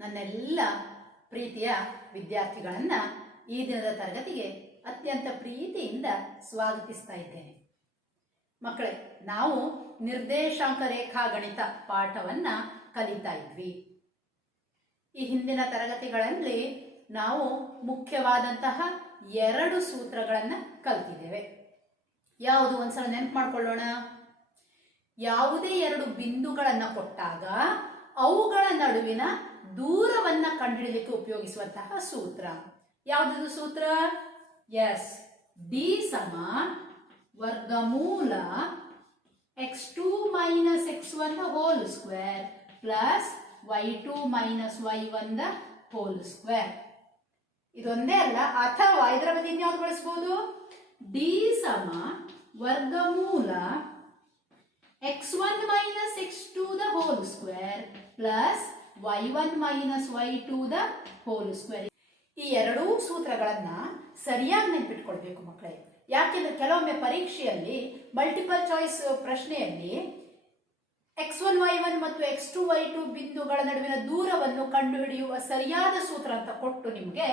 ನನ್ನೆಲ್ಲ ಪ್ರೀತಿಯ ವಿದ್ಯಾರ್ಥಿಗಳನ್ನ ಈ ದಿನದ ತರಗತಿಗೆ ಅತ್ಯಂತ ಪ್ರೀತಿಯಿಂದ ಸ್ವಾಗತಿಸ್ತಾ ಇದ್ದೇನೆ. ಮಕ್ಕಳೇ, ನಾವು ನಿರ್ದೇಶಾಂಕ ರೇಖಾ ಗಣಿತ ಪಾಠವನ್ನ ಕಲಿತಾ ಇದ್ವಿ. ಈ ಹಿಂದಿನ ತರಗತಿಗಳಲ್ಲಿ ನಾವು ಮುಖ್ಯವಾದಂತಹ 2 ಸೂತ್ರಗಳನ್ನ ಕಲಿತಿದ್ದೇವೆ. ಯಾವುದು ಒಂದ್ಸಲ ನೆನಪು ಮಾಡ್ಕೊಳ್ಳೋಣ. ಯಾವುದೇ 2 ಬಿಂದುಗಳನ್ನ ಕೊಟ್ಟಾಗ ಅವುಗಳ ನಡುವಿನ ದೂರವನ್ನ ಕಂಡುಹಿಡಿಯಲಿಕ್ಕೆ ಉಪಯೋಗಿಸುವಂತಹ ಸೂತ್ರ ಯಾವುದು ಸೂತ್ರ? ಎಸ್, ಡಿ ಸಮ ವರ್ಗಮೂಲ x2 minus x1 hole square plus y2 minus y1 whole square. ಇದೊಂದೇ ಅಲ್ಲ, ಅಥವಾ ಇದರ ಬಗ್ಗೆ ಇನ್ಯಾವುದು ಬಳಸಬಹುದು? ಡಿ ಸಮ ವರ್ಗಮೂಲ x1 minus x2 hole square plus y1 minus y2 whole square. ಈ 2 ಸೂತ್ರಗಳನ್ನ ಸರಿಯಾಗಿ ನೆನಪಿಟ್ಕೊಳ್ಬೇಕು ಮಕ್ಕಳೇ. ಯಾಕೆಂದ್ರೆ ಕೆಲವೊಮ್ಮೆ ಪರೀಕ್ಷೆಯಲ್ಲಿ ಮಲ್ಟಿಪಲ್ ಚಾಯ್ಸ್ ಪ್ರಶ್ನೆಯಲ್ಲಿ x1 y1 ಮತ್ತು x2 y2 ಬಿಂದುಗಳ ನಡುವಿನ ದೂರವನ್ನು ಕಂಡುಹಿಡಿಯುವ ಸರಿಯಾದ ಸೂತ್ರ ಅಂತ ಕೊಟ್ಟು ನಿಮ್ಗೆ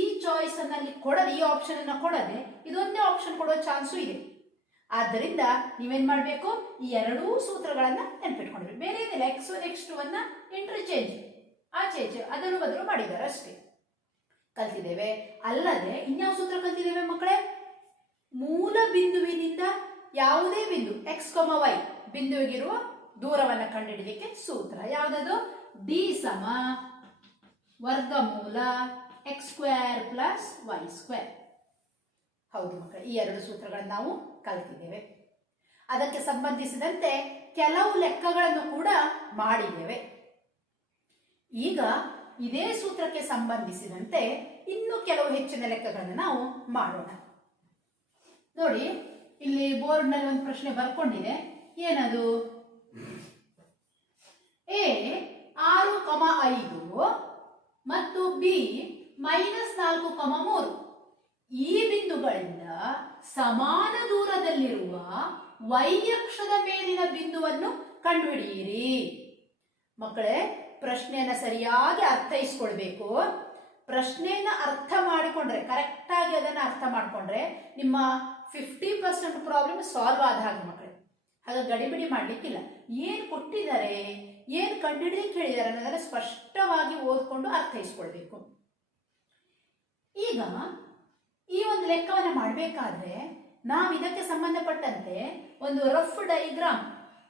ಈ ಚಾಯ್ಸ್ ಅನ್ನಲ್ಲಿ ಕೊಡದೆ, ಈ ಆಪ್ಷನ್ ಅನ್ನ ಕೊಡದೆ ಇದೊಂದೇ ಆಪ್ಷನ್ ಕೊಡುವ ಚಾನ್ಸು ಇದೆ. ಆದ್ದರಿಂದ ನೀವೇನ್ ಮಾಡ್ಬೇಕು? ಈ 2 ಸೂತ್ರಗಳನ್ನ ನೆನಪಿಟ್ಕೊಂಡ್ರಿ. ಬೇರೆ ಏನಿಲ್ಲ, x1 x2 ಅನ್ನ ಇಂಟರ್ಚೇಂಜ್ ಅದನ್ನು ಬದಲು ಮಾಡಿದ್ದಾರೆ ಅಷ್ಟೇ. ಕಲ್ತಿದ್ದೇವೆ. ಅಲ್ಲದೆ ಇನ್ಯಾವ ಸೂತ್ರ ಕಲ್ತಿದ್ದೇವೆ ಮಕ್ಕಳೇ? ಮೂಲ ಬಿಂದುವಿನಿಂದ ಯಾವುದೇ ಬಿಂದು x, y ಬಿಂದುವಿಗಿರುವ ದೂರವನ್ನು ಕಂಡುಹಿಡಿಯಲಿಕ್ಕೆ ಸೂತ್ರ ಯಾವುದದು? ಡಿ ಸಮ ವರ್ಗಮೂಲ x square plus y square. ಹೌದು ಮಕ್ಕಳೇ, ಈ 2 ಸೂತ್ರಗಳನ್ನು ನಾವು ಕಲಿತಿದ್ದೇವೆ. ಅದಕ್ಕೆ ಸಂಬಂಧಿಸಿದಂತೆ ಕೆಲವು ಲೆಕ್ಕಗಳನ್ನು ಕೂಡ ಮಾಡಿದ್ದೇವೆ. ಈಗ ಇದೇ ಸೂತ್ರಕ್ಕೆ ಸಂಬಂಧಿಸಿದಂತೆ ಇನ್ನು ಕೆಲವು ಹೆಚ್ಚಿನ ಲೆಕ್ಕಗಳನ್ನು ನಾವು ಮಾಡೋಣ. ನೋಡಿ, ಇಲ್ಲಿ ಬೋರ್ಡ್ ನಲ್ಲಿ ಒಂದು ಪ್ರಶ್ನೆ ಬರ್ಕೊಂಡಿದೆ. ಏನದು? ಎ 6,5 ಮತ್ತು ಬಿ -4,3 ಈ ಬಿಂದುಗಳಿಂದ ಸಮಾನ ದೂರದಲ್ಲಿರುವ ವೈ ಅಕ್ಷದ ಮೇಲಿನ ಬಿಂದುವನ್ನು ಕಂಡುಹಿಡಿಯಿರಿ. ಮಕ್ಕಳೇ, ಪ್ರಶ್ನೆಯನ್ನ ಸರಿಯಾಗಿ ಅರ್ಥೈಸ್ಕೊಳ್ಬೇಕು. ಪ್ರಶ್ನೆಯನ್ನ ಅರ್ಥ ಮಾಡಿಕೊಂಡ್ರೆ, ಕರೆಕ್ಟ್ ಆಗಿ ಅದನ್ನ ಅರ್ಥ ಮಾಡಿಕೊಂಡ್ರೆ ನಿಮ್ಮ 50% ಪ್ರಾಬ್ಲಮ್ ಸಾಲ್ವ್ ಆದ ಹಾಗೆ ಮಕ್ಕಳೇ. ಹಾಗಾಗಿ ಗಡಿಬಿಡಿ ಮಾಡ್ಲಿಕ್ಕಿಲ್ಲ. ಏನ್ ಕೊಟ್ಟಿದ್ದಾರೆ, ಏನ್ ಕಂಡುಹಿಡಿಯಲಿಕ್ಕೆ ಹೇಳಿದ್ದಾರೆ ಅನ್ನೋದನ್ನ ಸ್ಪಷ್ಟವಾಗಿ ಓದ್ಕೊಂಡು ಅರ್ಥೈಸ್ಕೊಳ್ಬೇಕು. ಈಗ ಈ ಒಂದು ಲೆಕ್ಕವನ್ನ ಮಾಡಬೇಕಾದ್ರೆ ನಾವು ಇದಕ್ಕೆ ಸಂಬಂಧಪಟ್ಟಂತೆ ಒಂದು ರಫ್ ಡೈಗ್ರಾಮ್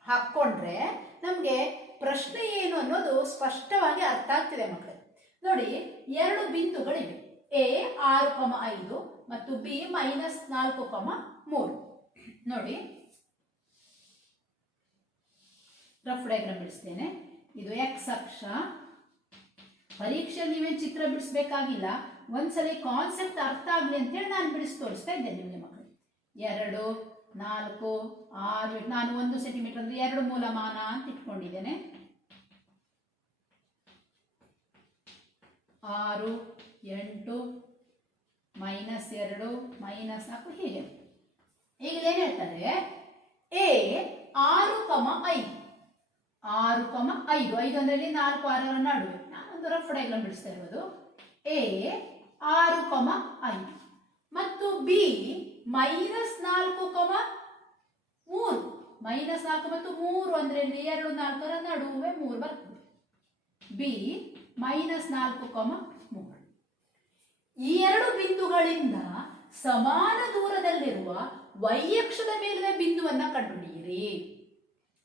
ಹಾಕೊಂಡ್ರೆ ನಮ್ಗೆ ಪ್ರಶ್ನೆ ಏನು ಅನ್ನೋದು ಸ್ಪಷ್ಟವಾಗಿ ಅರ್ಥ ಆಗ್ತಿದೆ ಮಕ್ಕಳೇ. ನೋಡಿ, 2 ಬಿಂದುಗಳಿವೆ. ಎ 6,5 ಮತ್ತು ಬಿ -4,3. ನೋಡಿ, ರಫ್ ಡೈಗ್ರಾಮ್ ಬಿಡಿಸ್ತೇನೆ. ಇದು ಎಕ್ಸ್ ಅಕ್ಷ. ಪರೀಕ್ಷೆಯಲ್ಲಿ ನೀವೇನು ಚಿತ್ರ ಬಿಡಿಸ್ಬೇಕಾಗಿಲ್ಲ, ಒಂದ್ಸಲಿ ಕಾನ್ಸೆಪ್ಟ್ ಅರ್ಥ ಆಗ್ಲಿ ಅಂತೇಳಿ ನಾನು ಬಿಡಿಸಿ ತೋರಿಸ್ತಾ ಇದ್ದೇನೆ ನಿಮಗೆ ಮಕ್ಕಳು. 2, 4, 6, ನಾನು 1 ಸೆಂಟಿಮೀಟರ್ ಅಂದ್ರೆ 2 ಮೂಲಮಾನ ಅಂತ ಇಟ್ಕೊಂಡಿದ್ದೇನೆ. 6, 8, -2, -4 ಹೀಗೆ. ಈಗ ಏನ್ ಹೇಳ್ತಾರೆ? ಎ 6,5 5 ಅಂದ್ರೆ 4, 6 ನಡುವೆ ನಾನೊಂದು ರಫ್ ಡೈಗ್ರಾಮ್ ಬಿಡಿಸ್ತಾ ಇರೋದು. ಎ 6,5 ಮತ್ತು ಬಿ -4,3. -4 ಮತ್ತು 3 ಅಂದ್ರೆ 2, 4 ನಡುವೆ 3 ಬರ್ತದೆ. ಬಿ -4,3. ಈ 2 ಬಿಂದುಗಳಿಂದ ಸಮಾನ ದೂರದಲ್ಲಿರುವ ವೈ ಅಕ್ಷದ ಮೇಲಿನ ಬಿಂದುವನ್ನ ಕಂಡುಹಿಡಿಯಿರಿ.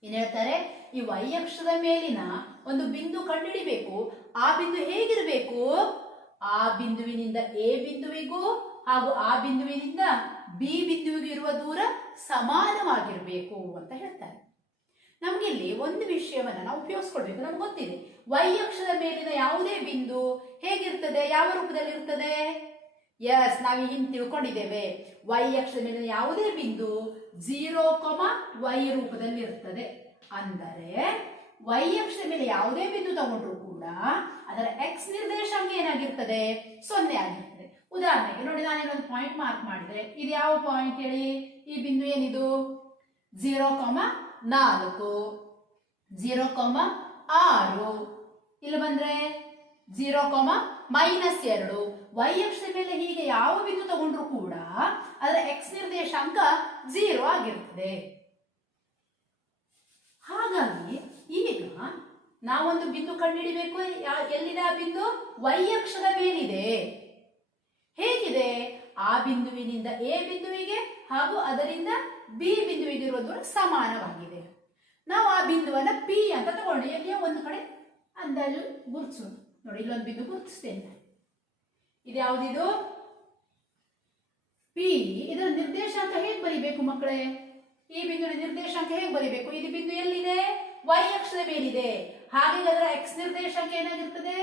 ಏನ್ ಹೇಳ್ತಾರೆ? ಈ ವೈ ಅಕ್ಷದ ಮೇಲಿನ ಒಂದು ಬಿಂದು ಕಂಡುಹಿಡಿಬೇಕು. ಆ ಬಿಂದು ಹೇಗಿರಬೇಕು? ಆ ಬಿಂದುವಿನಿಂದ ಎ ಬಿಂದುವಿಗೂ ಹಾಗೂ ಆ ಬಿಂದುವಿನಿಂದ ಬಿ ಬಿಂದುವಿಗೂ ಇರುವ ದೂರ ಸಮಾನವಾಗಿರಬೇಕು ಅಂತ ಹೇಳ್ತಾರೆ. ನಮ್ಗಿಲ್ಲಿ ಒಂದು ವಿಷಯವನ್ನ ನಾವು ಉಪಯೋಗಿಸ್ಕೊಳ್ಬೇಕು. ನಮ್ಗೆ ಗೊತ್ತಿದೆ, ವೈ ಅಕ್ಷದ ಮೇಲಿನ ಯಾವುದೇ ಬಿಂದು ಹೇಗಿರ್ತದೆ, ಯಾವ ರೂಪದಲ್ಲಿ ಇರ್ತದೆ? ಎಸ್, ನಾವು ಹಿಂದೆ ತಿಳ್ಕೊಂಡಿದ್ದೇವೆ. ವೈ ಅಕ್ಷದ ಮೇಲಿನ ಯಾವುದೇ ಬಿಂದು 0, y ರೂಪದಲ್ಲಿ ಇರ್ತದೆ. ಅಂದರೆ ವೈ ಅಕ್ಷದ ಮೇಲೆ ಯಾವುದೇ ಬಿಂದು ತಗೊಂಡ್ರು ಕೂಡ ಅದರ ಎಕ್ಸ್ ನಿರ್ದೇಶಾಂಕ ಏನಾಗಿರ್ತದೆ? 0 ಆಗಿರ್ತದೆ. ಉದಾಹರಣೆಗೆ ನೋಡಿ, ನಾನೇನೊಂದು ಪಾಯಿಂಟ್ ಮಾರ್ಕ್ ಮಾಡಿದ್ರೆ ಇದು ಯಾವ ಪಾಯಿಂಟ್ ಹೇಳಿ? ಈ ಬಿಂದು ಏನಿದು? 0,4, 0,6. ಇಲ್ಲಿ ಬಂದ್ರೆ 0,-2 y ಅಕ್ಷದ ಮೇಲೆ ಹೀಗೆ ಯಾವ ಬಿಂದು ತಗೊಂಡ್ರು ಕೂಡ ಅದರ x ನಿರ್ದೇಶಾಂಕ 0 ಆಗಿರ್ತದೆ. ಹಾಗಾಗಿ ಈಗ ನಾವೊಂದು ಬಿಂದು ಕಂಡುಹಿಡಿಬೇಕು. ಎಲ್ಲಿದೆ ಆ ಬಿಂದು? y ಅಕ್ಷದ ಮೇಲಿದೆ. ಹೇಗಿದೆ? ಆ ಬಿಂದುವಿನಿಂದ a ಬಿಂದುವಿಗೆ ಹಾಗೂ ಅದರಿಂದ b ಬಿಂದುವಿಗೆ ಇರುವ ದೂರ ಸಮಾನವಾಗಿದೆ. ನಾವು ಆ ಬಿಂದುವನ್ನ p ಅಂತ ತಗೊಂಡು ಎಲ್ಲಿಯೋ ಒಂದು ಕಡೆ ಅಂದಾಜು ಗುರುತಿಸೋಣ. ನೋಡಿ, ಇಲ್ಲೊಂದು ಬಿಂದು ಗುರುತಿಸ್ತೇನೆ. ಇದು ಯಾವುದಿದು? p. ಇದರ ನಿರ್ದೇಶಾಂಕ ಹೇಗೆ ಬರಿಬೇಕು ಮಕ್ಕಳೇ? ಈ ಬಿಂದುವಿನ ನಿರ್ದೇಶಾಂಕ ಹೇಗೆ ಬರಿಬೇಕು? ಇದು ಬಿಂದು ಎಲ್ಲಿದೆ? y ಅಕ್ಷದ ಮೇಲಿದೆ. ಹಾಗಾಗಿ ಅದರ x ನಿರ್ದೇಶಾಂಕ ಏನಾಗಿರ್ತದೆ?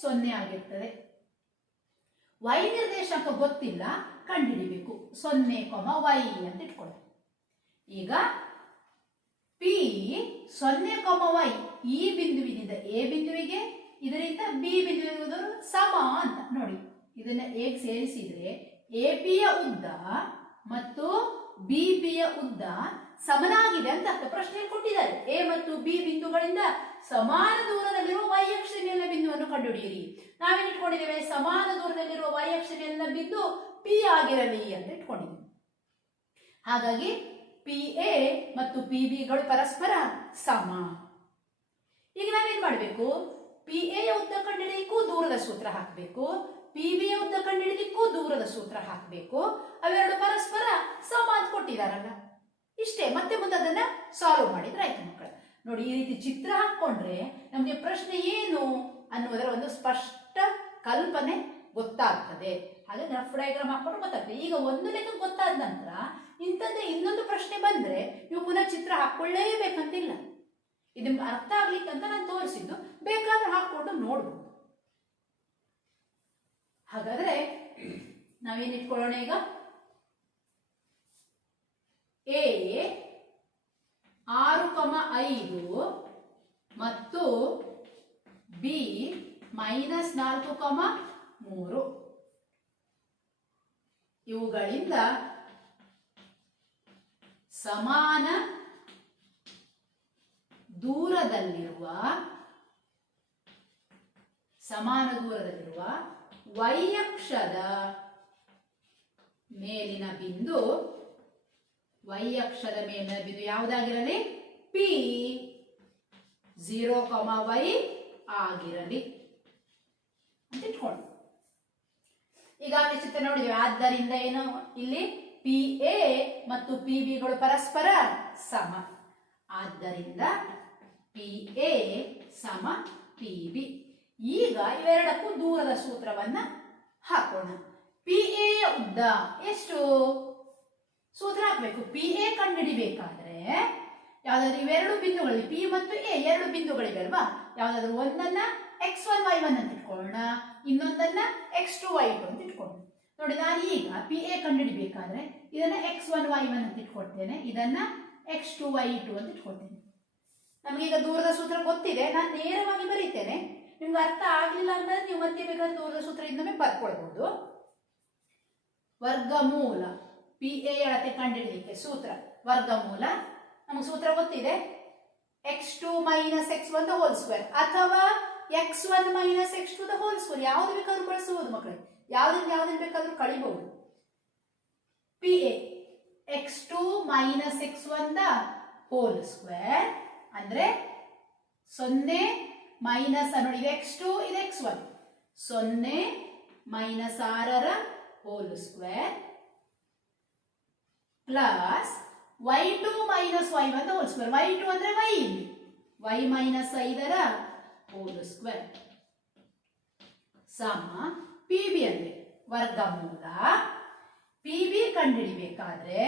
0 ಆಗಿರ್ತದೆ. y ನಿರ್ದೇಶಾಂಕ ಗೊತ್ತಿಲ್ಲ, ಕಂಡುಹಿಡಿಬೇಕು. 0,y ಅಂತ ಇಟ್ಕೊಳ್ಳಿ. ಈಗ p 0,y ಈ ಬಿಂದುವಿನಿಂದ a ಬಿಂದುವಿಗೆ, ಇದರಿಂದ b ಬಿಂದುವಿಗೆ ಸಮ ಅಂತ ನೋಡಿ. ಇದನ್ನ ಹೇಗೆ ಸೇರಿಸಿದ್ರೆ ಎಪಿಯ ಉದ್ದ ಮತ್ತು ಬಿಪಿಯ ಉದ್ದ ಸಮನಾಗಿದೆ ಅಂತ ಅರ್ಥ. ಪ್ರಶ್ನೆ ಕೊಟ್ಟಿದ್ದಾರೆ, ಎ ಮತ್ತು ಬಿ ಬಿಂದುಗಳಿಂದ ಸಮಾನ ದೂರದಲ್ಲಿರುವ y ಅಕ್ಷದ ಮೇಲಿನ ಬಿಂದುವನ್ನು ಕಂಡುಹಿಡಿಯಿರಿ. ನಾವೇನು ಇಟ್ಕೊಂಡಿದ್ದೇವೆ? ಸಮಾನ ದೂರದಲ್ಲಿರುವ y ಅಕ್ಷದ ಮೇಲಿನ ಬಿಂದು p ಆಗಿರಲಿ ಅಂತ ಇಟ್ಕೊಂಡಿದ್ದೇವೆ. ಹಾಗಾಗಿ ಪಿ ಎ ಮತ್ತು ಪಿ ಬಿಗಳು ಪರಸ್ಪರ ಸಮ. ಈಗ ನಾವೇನ್ ಮಾಡಬೇಕು? ಪಿ ಎ ಉದ್ದ ಕಂಡುಹಿಡಿಯಲಿಕ್ಕೂ ದೂರದ ಸೂತ್ರ ಹಾಕಬೇಕು, ಪಿ ಬಿ ಉದ್ದ ಕಂಡುಹಿಡಿಯಲಿಕ್ಕೂ ದೂರದ ಸೂತ್ರ ಹಾಕಬೇಕು. ಅವೆರಡು ಪರಸ್ಪರ ಸಮ ಅಂತ ಕೊಟ್ಟಿದಾರಲ್ಲ, ಇಷ್ಟೇ. ಮತ್ತೆ ಮುಂದೆ ಅದನ್ನ ಸಾಲ್ವ್ ಮಾಡಿದ್ರೆ ಆಯ್ತು ಮಕ್ಕಳು. ನೋಡಿ, ಈ ರೀತಿ ಚಿತ್ರ ಹಾಕೊಂಡ್ರೆ ನಮಗೆ ಪ್ರಶ್ನೆ ಏನು ಅನ್ನುವುದರ ಒಂದು ಸ್ಪಷ್ಟ ಕಲ್ಪನೆ ಗೊತ್ತಾಗ್ತದೆ. ಹಾಗೆ ರಫ್ ಡಯಾಗ್ರಾಮ್ ಹಾಕೊಂಡು ಗೊತ್ತಾಗ್ತದೆ. ಈಗ ಒಂದು ಲೆಕ್ಕ ಗೊತ್ತಾದ ನಂತರ ಇಂಥದ್ದೇ ಇನ್ನೊಂದು ಪ್ರಶ್ನೆ ಬಂದ್ರೆ ನೀವು ಪುನಃ ಚಿತ್ರ ಹಾಕೊಳ್ಳೇಬೇಕಂತಿಲ್ಲ. ಇದು ನಿಮ್ಗೆ ಅರ್ಥ ಆಗ್ಲಿಕ್ಕಂತ ನಾನು ತೋರಿಸಿದ್ದು, ಬೇಕಾದ್ರೆ ಹಾಕೊಂಡು ನೋಡ್ಬೋದು. ಹಾಗಾದ್ರೆ ನಾವೇನ್ ಇಟ್ಕೊಳ್ಳೋಣ ಈಗ? ಎ 6,5 ಮತ್ತು ಬಿ -4,3 ಇವುಗಳಿಂದ ಸಮಾನ ದೂರದಲ್ಲಿರುವ y ಅಕ್ಷದ ಮೇಲಿನ ಬಿಂದು ಯಾವುದಾಗಿರಲಿ? p 0,y ಆಗಿರಲಿ ಅಂತ ಇಟ್ಕೊಂಡು ಈಗಾಗಲೇ ಚಿತ್ರ ನೋಡಿದ್ದೇವೆ. ಆದ್ದರಿಂದ ಏನು? ಇಲ್ಲಿ ಪಿ ಎ ಮತ್ತು ಪಿ ಬಿಗಳು ಪರಸ್ಪರ ಸಮ. ಆದ್ದರಿಂದ ಪಿ ಎ ಸಮ ಪಿ ಬಿ. ಈಗ ಇವೆರಡಕ್ಕೂ ದೂರದ ಸೂತ್ರವನ್ನ ಹಾಕೋಣ. ಪಿ ಎ ಉದ್ದ ಎಷ್ಟು? ಸೂತ್ರ ಹಾಕಬೇಕು. ಪಿ ಎ ಕಂಡುಹಿಡಿಬೇಕಾದ್ರೆ ಯಾವ್ದಾದ್ರು ಇವೆರಡು ಬಿಂದುಗಳು ಪಿ ಮತ್ತು ಎ ಎರಡು ಬಿಂದುಗಳಿವೆ ಅಲ್ವಾ? ಯಾವ್ದಾದ್ರು ಒಂದನ್ನ x1 y1 ಅಂತ ಇಟ್ಕೊಳ್ಳೋಣ, ಇನ್ನೊಂದನ್ನ x2 y2 ಅಂತ ಇಟ್ಕೊಳ್ಳೋಣ. ನೋಡಿ, ನಾನು ಈಗ ಪಿ ಎ ಕಂಡುಹಿಡಿಬೇಕಾದ್ರೆ ಇದನ್ನ x1 y1 ಅಂತ ಇಟ್ಕೊಳ್ತೇನೆ, ಇದನ್ನ x2 y2 ಅಂತ ಇಟ್ಕೊಳ್ತೇನೆ. ನಮಗೀಗ ದೂರದ ಸೂತ್ರ ಗೊತ್ತಿದೆ, ನಾನು ನೇರವಾಗಿ ಬರೀತೇನೆ. ನಿಮ್ಗೆ ಅರ್ಥ ಆಗ್ಲಿಲ್ಲ ಅಂದ್ರೆ ನೀವು ಮತ್ತೆ ಬೇಕಾದ್ರೆ ದೂರದ ಸೂತ್ರ ಇನ್ನೊಮ್ಮೆ ಬರ್ಕೊಳ್ಬಹುದು. ವರ್ಗಮೂಲ ಪಿ ಎ ಅಳತೆ ಕಂಡುಹಿಡಿಯಲಿಕ್ಕೆ ಸೂತ್ರ ವರ್ಗಮೂಲ. ನಮಗೆ ಸೂತ್ರ ಗೊತ್ತಿದೆ, x2 - x1 the whole square ಅಥವಾ x1 - x2 the whole square. ಯಾವ್ದು ಬೇಕಾದ್ರೂ ಬಳಸಬಹುದು ಮಕ್ಕಳೇ, ಯಾವ್ದನ್ನ ಬೇಕಾದ್ರೂ ಕಳಿಬಹುದು. P A x2 - x1 the whole square ಅಂದ್ರೆ 0 ಮೈನಸ್, ನೋಡಿ ಇದು x2 ಇದು x1, 0 - 6ರ whole square plus y2 - y1 the whole square. y2 ಅಂದ್ರೆ y, ಇಲ್ಲಿ y - 5ರ ಹೋಲ್ ಸ್ಕ್ವೇರ್ ಸಮ ಪಿ ಬಿ ಅಂದ್ರೆ ವರ್ಗಮೂಲ. ಪಿ ಬಿ ಕಂಡುಹಿಡಿಬೇಕಾದ್ರೆ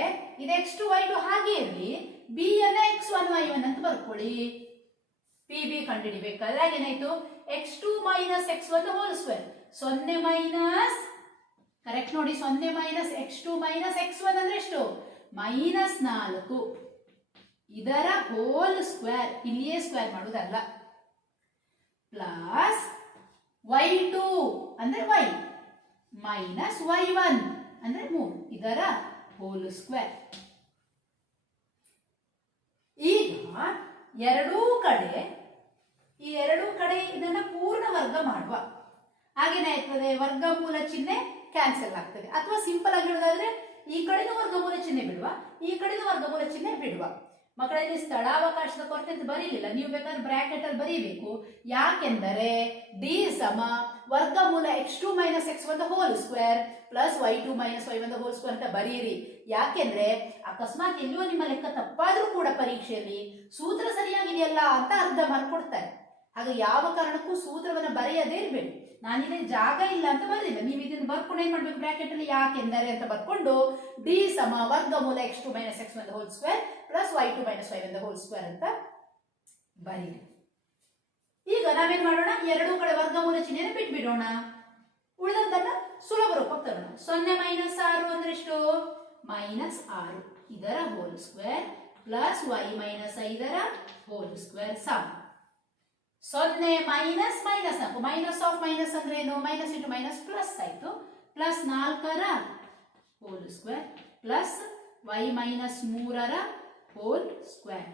ಇದು x2 y2 ಹಾಗೆ ಇರಲಿ, ಬಿ ಅನ್ನ x1 y1 ಅಂತ ಬರ್ಕೊಳ್ಳಿ. ಪಿ ಬಿ ಕಂಡುಹಿಡಿಬೇಕಾದ್ರೆ ಏನಾಯ್ತು? x2 - x1 the whole square, 0 minus, correct ನೋಡಿ, 0 - x2 - x1 ಅಂದ್ರೆ ಎಷ್ಟು? -4. ಇದರ ಹೋಲ್ ಸ್ಕ್ವೇರ್, ಇಲ್ಲಿಯೇ ಸ್ಕ್ವೇರ್ ಮಾಡುವುದಲ್ಲ, ಪ್ಲಸ್ y2 ಅಂದ್ರೆ y ಮೈನಸ್ y1 ಅಂದ್ರೆ 3, ಇದರ ಹೋಲ್ ಸ್ಕ್ವೇರ್. ಈಗ ಈ ಎರಡೂ ಕಡೆ ಇದನ್ನ ಪೂರ್ಣ ವರ್ಗ ಮಾಡುವ. ಹಾಗೇನಾಯ್ತದೆ, ವರ್ಗಮೂಲ ಚಿಹ್ನೆ ಕ್ಯಾನ್ಸಲ್ ಆಗ್ತದೆ. ಅಥವಾ ಸಿಂಪಲ್ ಆಗಿ ಹೇಳೋದಾದ್ರೆ ಈ ಕಡೆನೂ ವರ್ಗಮೂಲ ಚಿಹ್ನೆ ಬಿಡುವ, ಈ ಕಡೆನೂ ವರ್ಗಮೂಲ ಚಿಹ್ನೆ ಬಿಡುವ. ಮಕ್ಕಳಲ್ಲಿ ಸ್ಥಳಾವಕಾಶದ ಕೊರತೆ ಅಂತ ಬರೀಲಿಲ್ಲ, ನೀವು ಬೇಕಾದ್ರೆ ಬ್ರಾಕೆಟ್ ಅಲ್ಲಿ ಬರೀಬೇಕು. ಯಾಕೆಂದರೆ ಡಿ ಸಮ ವರ್ಗಮೂಲ x2 - x1 hole square plus y2 - y1 whole square ಅಂತ ಬರೀರಿ. ಯಾಕೆಂದ್ರೆ ಅಕಸ್ಮಾತ್ ಎಲ್ಲಿಯೋ ನಿಮ್ಮ ಲೆಕ್ಕ ತಪ್ಪಾದ್ರೂ ಕೂಡ ಪರೀಕ್ಷೆಯಲ್ಲಿ ಸೂತ್ರ ಸರಿಯಾಗಿದೆಯಲ್ಲ ಅಂತ ಅರ್ಧ ಮಾರ್ಕ್ ಕೊಡ್ತಾರೆ. ಹಾಗೆ ಯಾವ ಕಾರಣಕ್ಕೂ ಸೂತ್ರವನ್ನು ಬರೆಯದೇ ಇರಬೇಡಿ. ನಾನಿಲ್ಲಿ ಜಾಗ ಇಲ್ಲ ಅಂತ ಬರೆದಿಲ್ಲ, ನೀವು ಇದನ್ನು ಬರ್ಕೊಂಡು ಏನ್ ಮಾಡ್ಬೇಕು, ಬ್ರಾಕೆಟ್ ಅಲ್ಲಿ ಯಾಕೆಂದರೆ ಅಂತ ಬರ್ಕೊಂಡು ಡಿ ಸಮ ವರ್ಗಮೂಲ x2 - x1 hole square plus y2 - y1 whole square ಅಂತ ಬರೀರಿ. ಈಗ ನಾವೇನ್ ಮಾಡೋಣ, ಎರಡೂ ಕಡೆ ವರ್ಗಮೂಲ ಚಿಹ್ನೆಯನ್ನು ಬಿಟ್ಬಿಡೋಣ, ಉಳಿದದ್ದನ್ನ ಸುಲಭ ರೂಪಕ್ಕೆ ತರೋಣ. 0 - 6 ಅಂದ್ರೆ ಎಷ್ಟು, -6 ಇದರ hole square plus y - 5 hole square ಸಮ 0 minus minus 4 minus of minus ಅಂದ್ರೆ ಏನು, ಮೈನಸ್ ಇಂಟು ಮೈನಸ್ ಪ್ಲಸ್ ಆಯ್ತು, plus 4 hole square plus y - 3 whole square.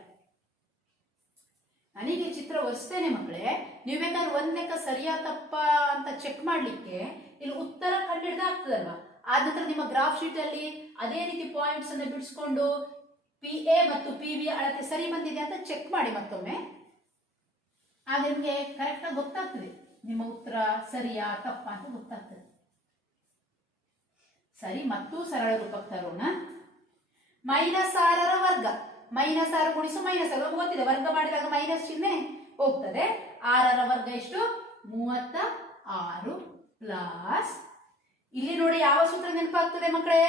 ನನಗೆ ಚಿತ್ರ ಒರೆಸ್ತೇನೆ ಮಕ್ಕಳೇ, ನೀವು ಬೇಕಾದ್ರೆ ಒಂದ್ ಲೆಕ್ಕ ಸರಿಯಾ ತಪ್ಪ ಅಂತ ಚೆಕ್ ಮಾಡ್ಲಿಕ್ಕೆ ಇಲ್ಲಿ ಉತ್ತರ ಕಂಡಿಡ್ದ ಆಗ್ತದಲ್ವಾ. ಆದ ನಂತರ ನಿಮ್ಮ ಗ್ರಾಫ್ ಶೀಟ್ ಅಲ್ಲಿ ಅದೇ ರೀತಿ ಪಾಯಿಂಟ್ಸ್ ಅನ್ನು ಬಿಡಿಸ್ಕೊಂಡು PA ಮತ್ತು PB ಅಳತೆ ಸರಿ ಬಂದಿದೆ ಅಂತ ಚೆಕ್ ಮಾಡಿ ಮತ್ತೊಮ್ಮೆ. ಆಗ ನಿಮಗೆ ಕರೆಕ್ಟ್ ಆಗಿ ಗೊತ್ತಾಗ್ತದೆ ನಿಮ್ಮ ಉತ್ತರ ಸರಿಯಾ ತಪ್ಪ ಅಂತ ಗೊತ್ತಾಗ್ತದೆ. ಸರಿ, ಮತ್ತು ಸರಳ ರೂಪಕ್ಕೆ ತರೋಣ. -6 ವರ್ಗ, -6 ಗುಣಿಸು -6 ಗೊತ್ತಿದೆ, ವರ್ಗ ಮಾಡಿದಾಗ ಮೈನಸ್ ಚಿಹ್ನೆ ಹೋಗ್ತದೆ. 6 ವರ್ಗ ಎಷ್ಟು, 36 ಪ್ಲಸ್ ಇಲ್ಲಿ ನೋಡಿ ಯಾವ ಸೂತ್ರ ನೆನಪಾಗ್ತದೆ ಮಕ್ಕಳೇ,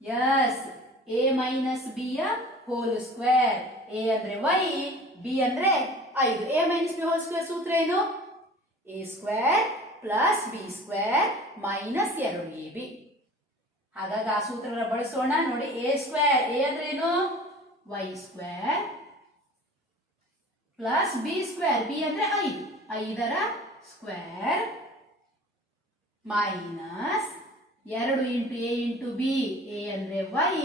ಎಸ್ a - b ಯ ಹೋಲ್ ಸ್ಕ್ವೇರ್. a ಅಂದ್ರೆ y, b ಅಂದ್ರೆ 5. a - b ಹೋಲ್ ಸ್ಕ್ವೇರ್ ಸೂತ್ರ ಏನು, a square plus b square minus 2ab. ಹಾಗಾಗಿ ಆ ಸೂತ್ರವನ್ನು ಬಳಸೋಣ. ನೋಡಿ, a ಸ್ಕ್ವೇರ್, a ಅಂದ್ರೆ ಏನು, y square plus b square, b ಅಂದ್ರೆ 5, 5ರ square minus 2 into a into b, a ಅಂದ್ರೆ y,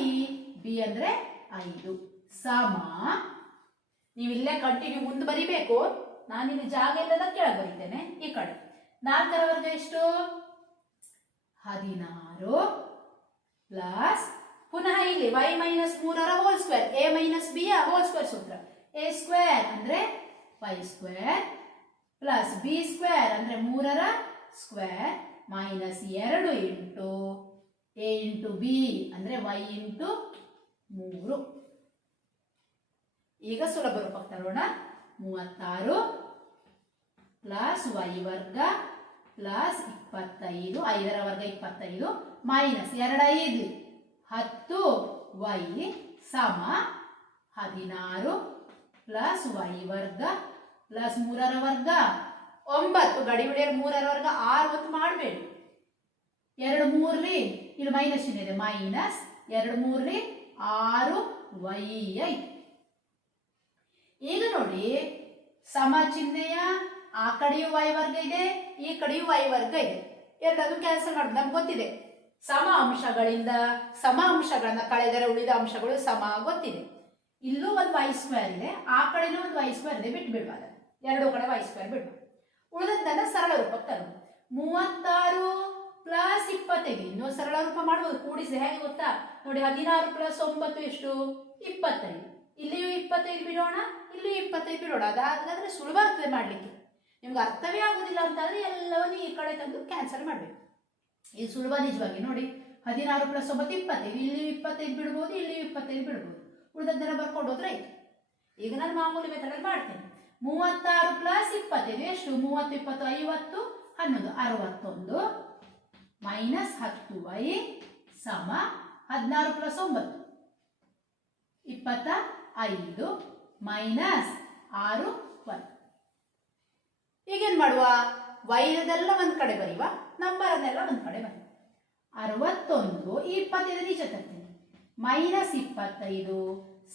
b ಅಂದ್ರೆ 5 ಸಮ, ನೀವು ಇಲ್ಲೇ ಕಂಟಿನ್ಯೂ ಮುಂದೆ ಬರಿಬೇಕು, ನಾನಿಲ್ಲಿ ಜಾಗ ಇಲ್ಲದ ಕೆಳಗೆ ಬರೀತೇನೆ. ಈ ಕಡೆ 4ರ ವರ್ಗ ಎಷ್ಟು, 16 ಪ್ಲಸ್ ಪುನಃ ಇಲ್ಲಿ y - 3 whole square, a - b ಯ ಹೋಲ್ ಸ್ಕ್ವೇರ್ ಸೂತ್ರ, a ಸ್ಕ್ವೇರ್ ಅಂದ್ರೆ y square plus b square ಅಂದ್ರೆ 3ರ square minus 2 into a into b ಅಂದ್ರೆ y ಇಂಟು 3. ಈಗ ಸುಲಭ ರೂಪಕ್ಕೆ ತರೋಣ. 36 ಪ್ಲಸ್ y ವರ್ಗ ಪ್ಲಸ್ 25, 5ರ ವರ್ಗ 25 ಮೈನಸ್ 2 5 10 y ಸಮ 16 ಪ್ಲಸ್ y ವರ್ಗ ಪ್ಲಸ್ 3ರ ವರ್ಗ 9, ಗಡಿ ಬಿಡಿಯಲ್ಲಿ 3ರ ವರ್ಗ 6 ಹೊತ್ತು ಮಾಡಬೇಡಿ. 2 3 ಇಲ್ಲಿ ಮೈನಸ್ ಚಿಹ್ನೆ ಇದೆ, ಮೈನಸ್ 2 3 6 y ಐತೆ. ಈಗ ನೋಡಿ, ಸಮ ಚಿಹ್ನೆಯ ಆ ಕಡೆಯೂ y ವರ್ಗ ಇದೆ, ಈ ಕಡೆಯೂ y ವರ್ಗ ಇದೆ, ಎರಡದು ಕ್ಯಾನ್ಸಲ್ ಮಾಡೋದು ನಮ್ಗೆ ಗೊತ್ತಿದೆ. ಸಮ ಅಂಶಗಳಿಂದ ಸಮ ಅಂಶಗಳನ್ನ ಕಳೆದರೆ ಉಳಿದ ಅಂಶಗಳು ಸಮ ಗೊತ್ತಿದೆ. ಇಲ್ಲೂ ಒಂದು y ಸ್ಕ್ವೇರ್ ಇದೆ, ಆ ಕಡೆನೂ ಒಂದು y ಸ್ಕ್ವೇರ್ ಇದೆ, ಬಿಟ್ಟು ಬಿಡುವ, ಎರಡೂ ಕಡೆ y ಸ್ಕ್ವೇರ್ ಬಿಡುವ. ಉಳಿದದ್ದನ್ನ ಸರಳ ರೂಪಕ್ಕೆ ತರೋದು. 36 ಪ್ಲಸ್ 25 ಇನ್ನೂ ಸರಳ ರೂಪ ಮಾಡಬಹುದು, ಕೂಡಿಸಿ ಹೇಗೆ ಗೊತ್ತಾ, ನೋಡಿ 16 ಪ್ಲಸ್ 9 ಎಷ್ಟು, 25. ಇಲ್ಲಿಯೂ 25 ಬಿಡೋಣ, ಇಲ್ಲಿಯೂ 25 ಬಿಡೋಣ. ಅದಾದ್ರೆ ಸುಲಭ ಆಗ್ತದೆ ಮಾಡ್ಲಿಕ್ಕೆ. ನಿಮ್ಗೆ ಅರ್ಥವೇ ಆಗುದಿಲ್ಲ ಅಂತಂದ್ರೆ ಎಲ್ಲವನ್ನೂ ಈ ಕಡೆ ತಂದು ಕ್ಯಾನ್ಸಲ್ ಮಾಡ್ಬೇಕು. ಇದು ಸುಲಭ ನಿಜವಾಗಿ. ನೋಡಿ, 16 ಪ್ಲಸ್ 9 25, ಇಲ್ಲಿ 25 ಬಿಡ್ಬೋದು, ಇಲ್ಲಿ 25 ಬಿಡ್ಬೋದು, ಉಳಿದದ್ದನ್ನ ಬರ್ಕೊಂಡು ಹೋದ್ರೆ ಆಯ್ತು. ಈಗ ನಾನು ಮಾಮೂಲಿ ಮೆಥಡಲ್ಲಿ ಮಾಡ್ತೇನೆ. 36 ಪ್ಲಸ್ 25 ಎಷ್ಟು, 30 20 50 11 61 ಮೈನಸ್ 10y ಸಮ 16 ಪ್ಲಸ್ 9 25 ಮೈನಸ್ 6 1. ಈಗೇನ್ ಮಾಡುವ, ವೈರದೆಲ್ಲ ಒಂದ್ ಕಡೆ ಬರೆಯುವ, ನಂಬರ್ ಅನ್ನೆಲ್ಲ ಒಂದ್ ಕಡೆ ಬರೆಯುವ. 61 ಈ 25 ಈಚೆ ತರ್ತೀನಿ, ಮೈನಸ್ 25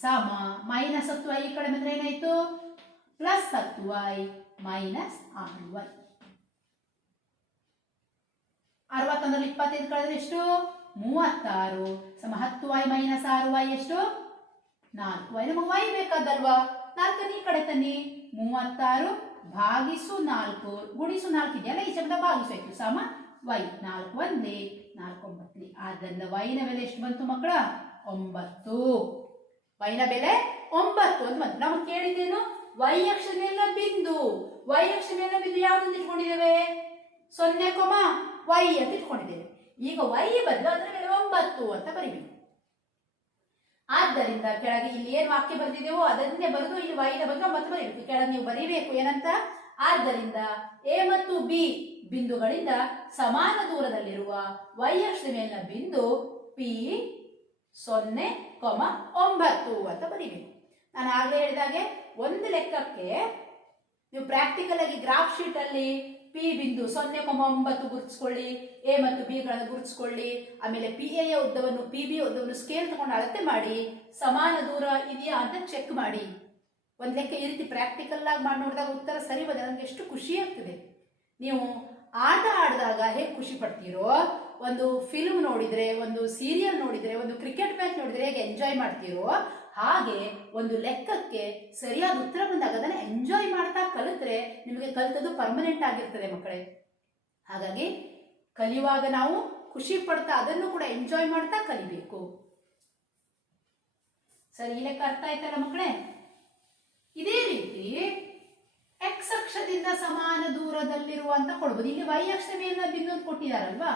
ಸಮ ಮೈನಸ್ 10y ಈ ಕಡೆ ಬಂದ್ರೆ ಏನಾಯ್ತು, ಪ್ಲಸ್ 10y ಮೈನಸ್ 6y. 61 25 ಕಳೆದ್ರೆ ಎಷ್ಟು, 36 ಸಮ 10y ಮೈನಸ್ 6y ಎಷ್ಟು, 4y. ನಮಗೆ y ಬೇಕಾದಲ್ವಾ, 4 ಈ ಕಡೆ ತನ್ನಿ, 36 ಭಾಗಿಸು 4 ಗುಣಿಸು 4 ಇದೆಯಲ್ಲ, ಈ ಶಬ್ದ ಭಾಗಿಸೋಯ್ತು, ಸಮ y. 4 1 4 9. ಆದ್ದರಿಂದ y ನ ಬೆಲೆ ಎಷ್ಟು ಬಂತು ಮಕ್ಕಳ? 9. y ನ ಬೆಲೆ 9 ಅಂತ ಬಂತು. ನಾವು ಕೇಳಿದ್ದೇನು? y ಅಕ್ಷದ ಮೇಲಿನ ಬಿಂದು. y ಅಕ್ಷದ ಮೇಲಿನ ಬಿಂದು ಯಾವ್ದು ಇಟ್ಕೊಂಡಿದ್ದೇವೆ? 0, y ಅಂತ ಇಟ್ಕೊಂಡಿದ್ದೇವೆ. ಈಗ y ಬದಲು ಅದರ ಮೇಲೆ 9 ಅಂತ ಬರೀಬೇಕು. ಆದ್ದರಿಂದ ಕೆಳಗೆ ಇಲ್ಲಿ ಏನು ವಾಕ್ಯ ಬರೆದಿದ್ದೇವೋ ಅದನ್ನೇ ಬರೆದು ಇಲ್ಲಿ y ನ ಬಗ್ಗೆ 9 ಬರೀಬೇಕು. ಕೆಳಗೆ ನೀವು ಬರೀಬೇಕು ಏನಂತ? ಆದ್ದರಿಂದ a ಮತ್ತು b ಬಿಂದುಗಳಿಂದ ಸಮಾನ ದೂರದಲ್ಲಿರುವ y ಅಕ್ಷದ ಮೇಲಿನ ಬಿಂದು p 0, 9 ಅಂತ ಬರೀಬೇಕು. ನಾನು ಆಗಲೇ ಹೇಳಿದಾಗೆ ಒಂದು ಲೆಕ್ಕಕ್ಕೆ ನೀವು ಪ್ರಾಕ್ಟಿಕಲ್ ಆಗಿ ಗ್ರಾಫ್ ಶೀಟ್ ಅಲ್ಲಿ ಪಿ ಬಿಂದು 0, 9 ಗುರುತಿಸ್ಕೊಳ್ಳಿ, ಎ ಮತ್ತು ಬಿ ಗಳನ್ನು ಗುರುತಿಸ್ಕೊಳ್ಳಿ. ಆಮೇಲೆ ಪಿ ಎ ಉದ್ದವನ್ನು ಪಿ ಬಿ ಉದ್ದವನ್ನು ಸ್ಕೇಲ್ ತಗೊಂಡು ಅಳತೆ ಮಾಡಿ ಸಮಾನ ದೂರ ಇದೆಯಾ ಅಂತ ಚೆಕ್ ಮಾಡಿ. ಒಂದು ಲೆಕ್ಕ ಈ ರೀತಿ ಪ್ರಾಕ್ಟಿಕಲ್ ಆಗಿ ಮಾಡಿ ನೋಡಿದಾಗ ಉತ್ತರ ಸರಿ ಬಂದರೆ ನನಗೆ ಎಷ್ಟು ಖುಷಿ ಆಗ್ತದೆ. ನೀವು ಆಟ ಆಡಿದಾಗ ಹೇಗೆ ಖುಷಿ ಪಡ್ತೀರೋ, ಒಂದು ಫಿಲ್ಮ್ ನೋಡಿದ್ರೆ, ಒಂದು ಸೀರಿಯಲ್ ನೋಡಿದ್ರೆ, ಒಂದು ಕ್ರಿಕೆಟ್ ಮ್ಯಾಚ್ ನೋಡಿದ್ರೆ ಹೇಗೆ ಎಂಜಾಯ್ ಮಾಡ್ತೀರೋ, ಹಾಗೆ ಒಂದು ಲೆಕ್ಕಕ್ಕೆ ಸರಿಯಾದ ಉತ್ತರ ಬಂದಾಗ ಅದನ್ನು ಎಂಜಾಯ್ ಮಾಡ್ತಾ ಕಲಿತ್ರೆ ನಿಮಗೆ ಕಲಿತದ್ದು ಪರ್ಮನೆಂಟ್ ಆಗಿರ್ತದೆ ಮಕ್ಕಳೇ. ಹಾಗಾಗಿ ಕಲಿಯುವಾಗ ನಾವು ಖುಷಿ ಪಡ್ತಾ ಅದನ್ನು ಕೂಡ ಎಂಜಾಯ್ ಮಾಡ್ತಾ ಕಲಿಬೇಕು. ಸರಿ, ಈ ಲೆಕ್ಕ ಅರ್ಥ ಆಯ್ತಲ್ಲ ಮಕ್ಕಳೇ? ಇದೇ ರೀತಿ ಎಕ್ಸ್ ಅಕ್ಷದಿಂದ ಸಮಾನ ದೂರದಲ್ಲಿರುವಂತ ಕೊಡ್ಬೋದು. ಇಲ್ಲಿ y ಅಕ್ಷದ ಮೇಲಿನ ಬಿಂದು ಅಂತ ಕೊಟ್ಟಿದಾರಲ್ವಾ,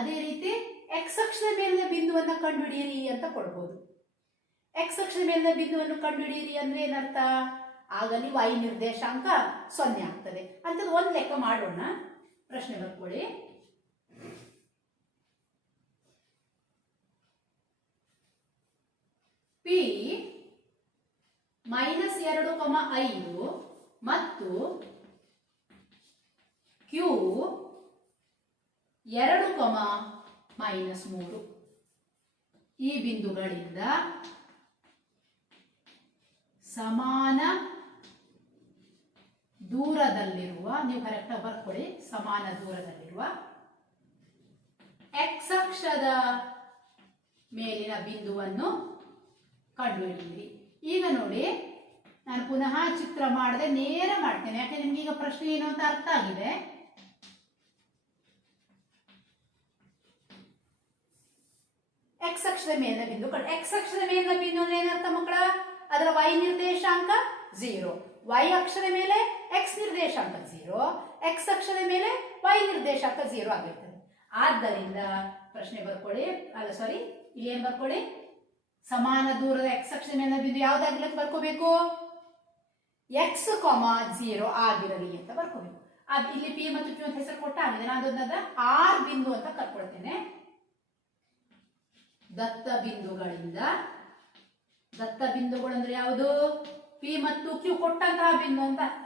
ಅದೇ ರೀತಿ ಎಕ್ಸ್ ಅಕ್ಷದ ಮೇಲಿನ ಬಿಂದುವನ್ನ ಕಂಡುಹಿಡಿಯಿರಿ ಅಂತ ಕೊಡ್ಬೋದು. ಎಕ್ಸ್ ಅಕ್ಷದ ಮೇಲಿನ ಬಿಂದುವನ್ನು ಕಂಡುಹಿಡಿಯಿರಿ ಅಂದ್ರೆ ಏನರ್ಥ? ಆಗಲಿ y ನಿರ್ದೇಶಾಂಕ 0 ಆಗ್ತದೆ ಅಂತದ್ದು ಒಂದು ಲೆಕ್ಕ ಮಾಡೋಣ. ಪ್ರಶ್ನೆ ಬರ್ಕೊಳ್ಳಿ. p -2,5 ಮತ್ತು q 2, -3 ಈ ಬಿಂದುಗಳಿಂದ ಸಮಾನ ದೂರದಲ್ಲಿರುವ, ನೀವು ಕರೆಕ್ಟ್ ಬರ್ಕೊಳ್ಳಿ, ಸಮಾನ ದೂರದಲ್ಲಿರುವ ಎಕ್ಸ್ ಅಕ್ಷದ ಮೇಲಿನ ಬಿಂದುವನ್ನು ಕಂಡುಹಿಡಿಯಿರಿ. ಈಗ ನೋಡಿ, ನಾನು ಪುನಃ ಚಿತ್ರ ಮಾಡದೆ ನೇರ ಮಾಡ್ತೇನೆ, ಯಾಕೆ ನಿಮ್ಗೆ ಈಗ ಪ್ರಶ್ನೆ ಏನು ಅಂತ ಅರ್ಥ ಆಗಿದೆ. ಎಕ್ಸ್ ಅಕ್ಷದ ಮೇಲಿನ ಬಿಂದು, ಎಕ್ಸ್ ಅಕ್ಷದ ಮೇಲಿನ ಬಿಂದು ಅಂದ್ರೆ ಏನರ್ಥ ಮಕ್ಕಳ? ಅದರ y ನಿರ್ದೇಶಾಂಕ 0, y ಅಕ್ಷದ ಮೇಲೆ x ನಿರ್ದೇಶಾಂಕ 0, x ಅಕ್ಷದ ಮೇಲೆ y ನಿರ್ದೇಶಾಂಕ 0 ಆಗಿರ್ತದೆ. ಆದ್ದರಿಂದ ಪ್ರಶ್ನೆ ಬರ್ಕೊಳ್ಳಿ, ಅಲ್ಲ ಸಾರಿ, ಇಲ್ಲಿ ಏನ್ ಬರ್ಕೊಳ್ಳಿ? ಸಮಾನ ದೂರದ x ಅಕ್ಷದ ಮೇಲಿನ ಬಿಂದು ಯಾವ್ದಾಗಿರ್ಲಿಕ್ಕೆ ಬರ್ಕೋಬೇಕು? x, 0 ಆಗಿರಲಿ ಅಂತ ಬರ್ಕೋಬೇಕು. ಇಲ್ಲಿ p ಮತ್ತು q ಅಂತ ಹೆಸರು ಕೊಟ್ಟಾಗಿದೆ, ನಾನು ಅದನ್ನ r ಬಿಂದು ಅಂತ ಕರ್ಕೊಳ್ತೇನೆ. ದತ್ತ ಬಿಂದುಗಳು ಅಂದ್ರೆ ಯಾವುದು? p ಮತ್ತು q ಕೊಟ್ಟಂತಹ ಬಿಂದು ಅಂತ ಅರ್ಥ.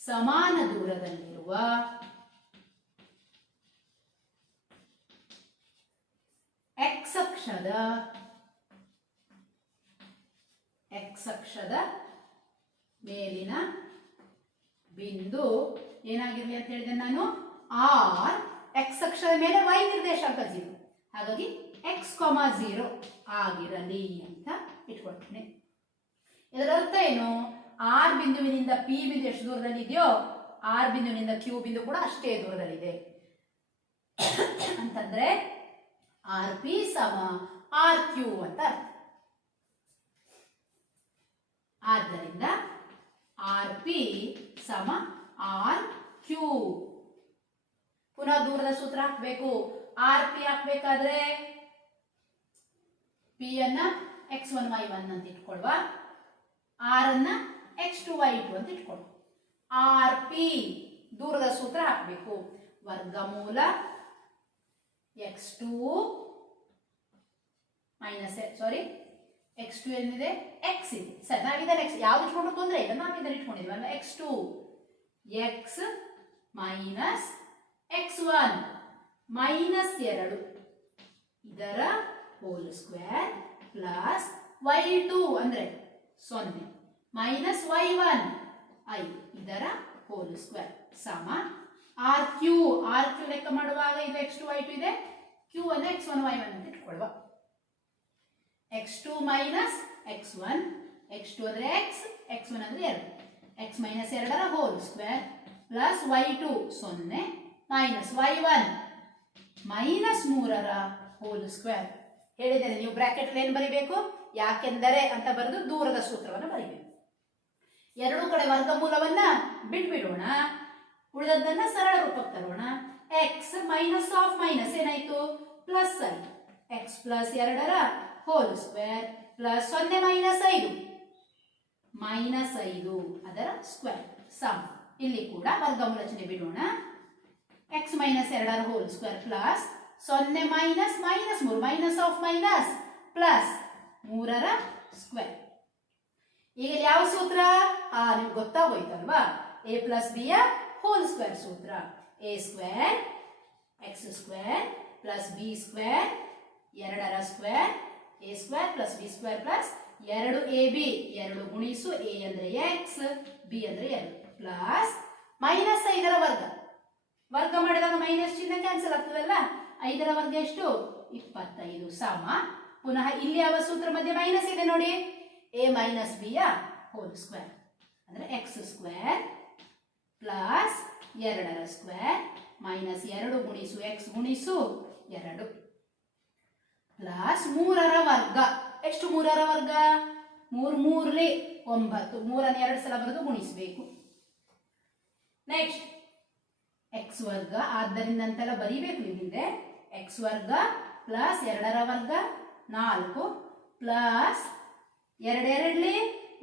ಸಮಾನ ದೂರದಲ್ಲಿರುವ x ಅಕ್ಷದ ಮೇಲಿನ ಬಿಂದು ಏನಾಗಿರ್ಲಿ ಅಂತ ಹೇಳಿದೆ ನಾನು? r. x ಅಕ್ಷದ ಮೇಲೆ y ನಿರ್ದೇಶಾಂಕ 0, ಹಾಗಾಗಿ x, 0 ಆಗಿರಲಿ ಅಂತ ಇಟ್ಕೊಳ್ತೇನೆ. ಇದರ ಅರ್ಥ ಏನು? r ಬಿಂದುವಿನಿಂದ p ಬಿಂದು ಎಷ್ಟು ದೂರದಲ್ಲಿ ಇದೆಯೋ r ಬಿಂದುವಿನಿಂದ q ಬಿಂದು ಕೂಡ ಅಷ್ಟೇ ದೂರದಲ್ಲಿದೆ ಅಂತಂದ್ರೆ rp rq ಅಂತ ಅರ್ಥ. ಆದ್ದರಿಂದ rp rq. ಪುನಃ ದೂರದ ಸೂತ್ರ ಹಾಕಬೇಕು. rp ಹಾಕ್ಬೇಕಾದ್ರೆ p ಅನ್ನ x1 y1 ಅಂತ ಇಟ್ಕೊಳ್ವಾ, r ಅನ್ನ x2 y2 ಅಂತ ಇಟ್ಕೊಳ್ವಾ. rp ದೂರದ ಸೂತ್ರ ಹಾಕಬೇಕು. ವರ್ಗಮೂಲ x2 x2 ಏನಿದೆ? x ಇದೆ. ಸರಿ, ನಾವಿದನ್ನು x ಯಾವ್ದು ಇಟ್ಕೊಂಡು ತೊಂದರೆ ಇಲ್ಲ, ನಾವಿದನ್ನು ಇಟ್ಕೊಂಡಿದ್ವಲ್ಲ, x2 x ಮೈನಸ್ x1 -2 ಇದರ ಹೋಲ್ ಸ್ಕ್ವೇರ್ ಪ್ಲಸ್ y2 ಅಂದ್ರೆ 0 ಮೈನಸ್ y1 5 ಇದರ ಹೋಲ್ ಸ್ಕ್ವೇರ್ ಸಮ rq. rq ಲೆಕ್ಕ ಮಾಡುವಾಗ ಇದು x2 y2 ಇದೆ, q ಅನ್ನು x1 y1 ಅಂತ ಇಟ್ಕೊಳ್ಳುವ. x2 ಮೈನಸ್ x1, x2 ಅಂದ್ರೆ x, x1 ಅಂದ್ರೆ 2, ಎಕ್ಸ್ ಮೈನಸ್ 2ರ whole square plus y2 0 minus y1 minus 3ರ ಹೋಲ್ ಸ್ಕ್ವೇರ್. ಹೇಳಿದ್ದೇನೆ ನೀವು ಬ್ರಾಕೆಟ್ ಅಲ್ಲಿ ಏನು ಬರಿಬೇಕು, ಯಾಕೆಂದರೆ ಅಂತ ಬರೆದು ದೂರದ ಸೂತ್ರವನ್ನು ಬರಿಬೇಕು. ಎರಡೂ ಕಡೆ ವರ್ಗಮೂಲವನ್ನ ಬಿಟ್ಬಿಡೋಣ, ಉಳಿದದ್ದನ್ನ ಸರಳ ರೂಪಕ್ಕೆ ತರೋಣ. ಎಕ್ಸ್ ಮೈನಸ್ ಆಫ್ ಮೈನಸ್ ಏನಾಯ್ತು, ಪ್ಲಸ್ ಆಯ್ತು. ಎಕ್ಸ್ ಪ್ಲಸ್ 2ರ whole square plus 0 minus 5 minus 5 ಅದರ ಸ್ಕ್ವೇರ್ ಸಮ. ಇಲ್ಲಿ ಕೂಡ ವರ್ಗಮೂಲ ಚಿಹ್ನೆ ಬಿಡೋಣ. ಎಕ್ಸ್ ಮೈನಸ್ 2ರ whole square plus 0 minus minus 3 minus of minus plus 3ರ ಸ್ಕ್ವೇರ್. ಈಗ ಯಾವ ಸೂತ್ರ ನಿಮ್ಗೆ ಗೊತ್ತಾಗೋಯ್ತಲ್ವಾ, ಎ ಪ್ಲಸ್ ಬಿ ಯ ಹೋಲ್ ಸ್ಕ್ವೇರ್ ಸೂತ್ರ. A square x square plus b square 2ರ square a square plus b square plus 2ab 2 ಗುಣಿಸು ಎ ಅಂದ್ರೆ ಎಕ್ಸ್ ಬಿ ಅಂದ್ರೆ 2 ಪ್ಲಸ್ ಮೈನಸ್ 5ರ ವರ್ಗ. ವರ್ಗ ಮಾಡಿದಾಗ ಮೈನಸ್ ಚಿಹ್ನೆ ಕ್ಯಾನ್ಸಲ್ ಆಗ್ತದಲ್ಲ, 5ರ ವರ್ಗ ಎಷ್ಟು 25 ಸಮ. ಪುನಃ ಇಲ್ಲಿ ಯಾವ ಸೂತ್ರ ಮಧ್ಯೆ ಮೈನಸ್ ಇದೆ ನೋಡಿ, ಎ ಮೈನಸ್ ಬಿ ಯ ಹೋಲ್ ಸ್ಕ್ವೇರ್ ಅಂದ್ರೆ ಎಕ್ಸ್ ಸ್ಕ್ವೇರ್ ಪ್ಲಸ್ 2ರ ಸ್ಕ್ವೇರ್ ಮೈನಸ್ 2 ಗುಣಿಸು ಎಕ್ಸ್ ಗುಣಿಸು 2 ಪ್ಲಸ್ 3ರ ವರ್ಗ. ಎಷ್ಟು 3ರ ವರ್ಗ, 3 3 9, 3 2 ಸಲ ಬರೆದು ಗುಣಿಸಬೇಕು. ನೆಕ್ಸ್ಟ್ ಎಕ್ಸ್ ವರ್ಗ, ಆದ್ದರಿಂದ ಅಂತೆಲ್ಲ ಬರೀಬೇಕು ನಿಮ್ಮಿಂದೆ. ಎಕ್ಸ್ ವರ್ಗ ಪ್ಲಸ್ 2ರ ವರ್ಗ 4 ಪ್ಲಸ್ 2 2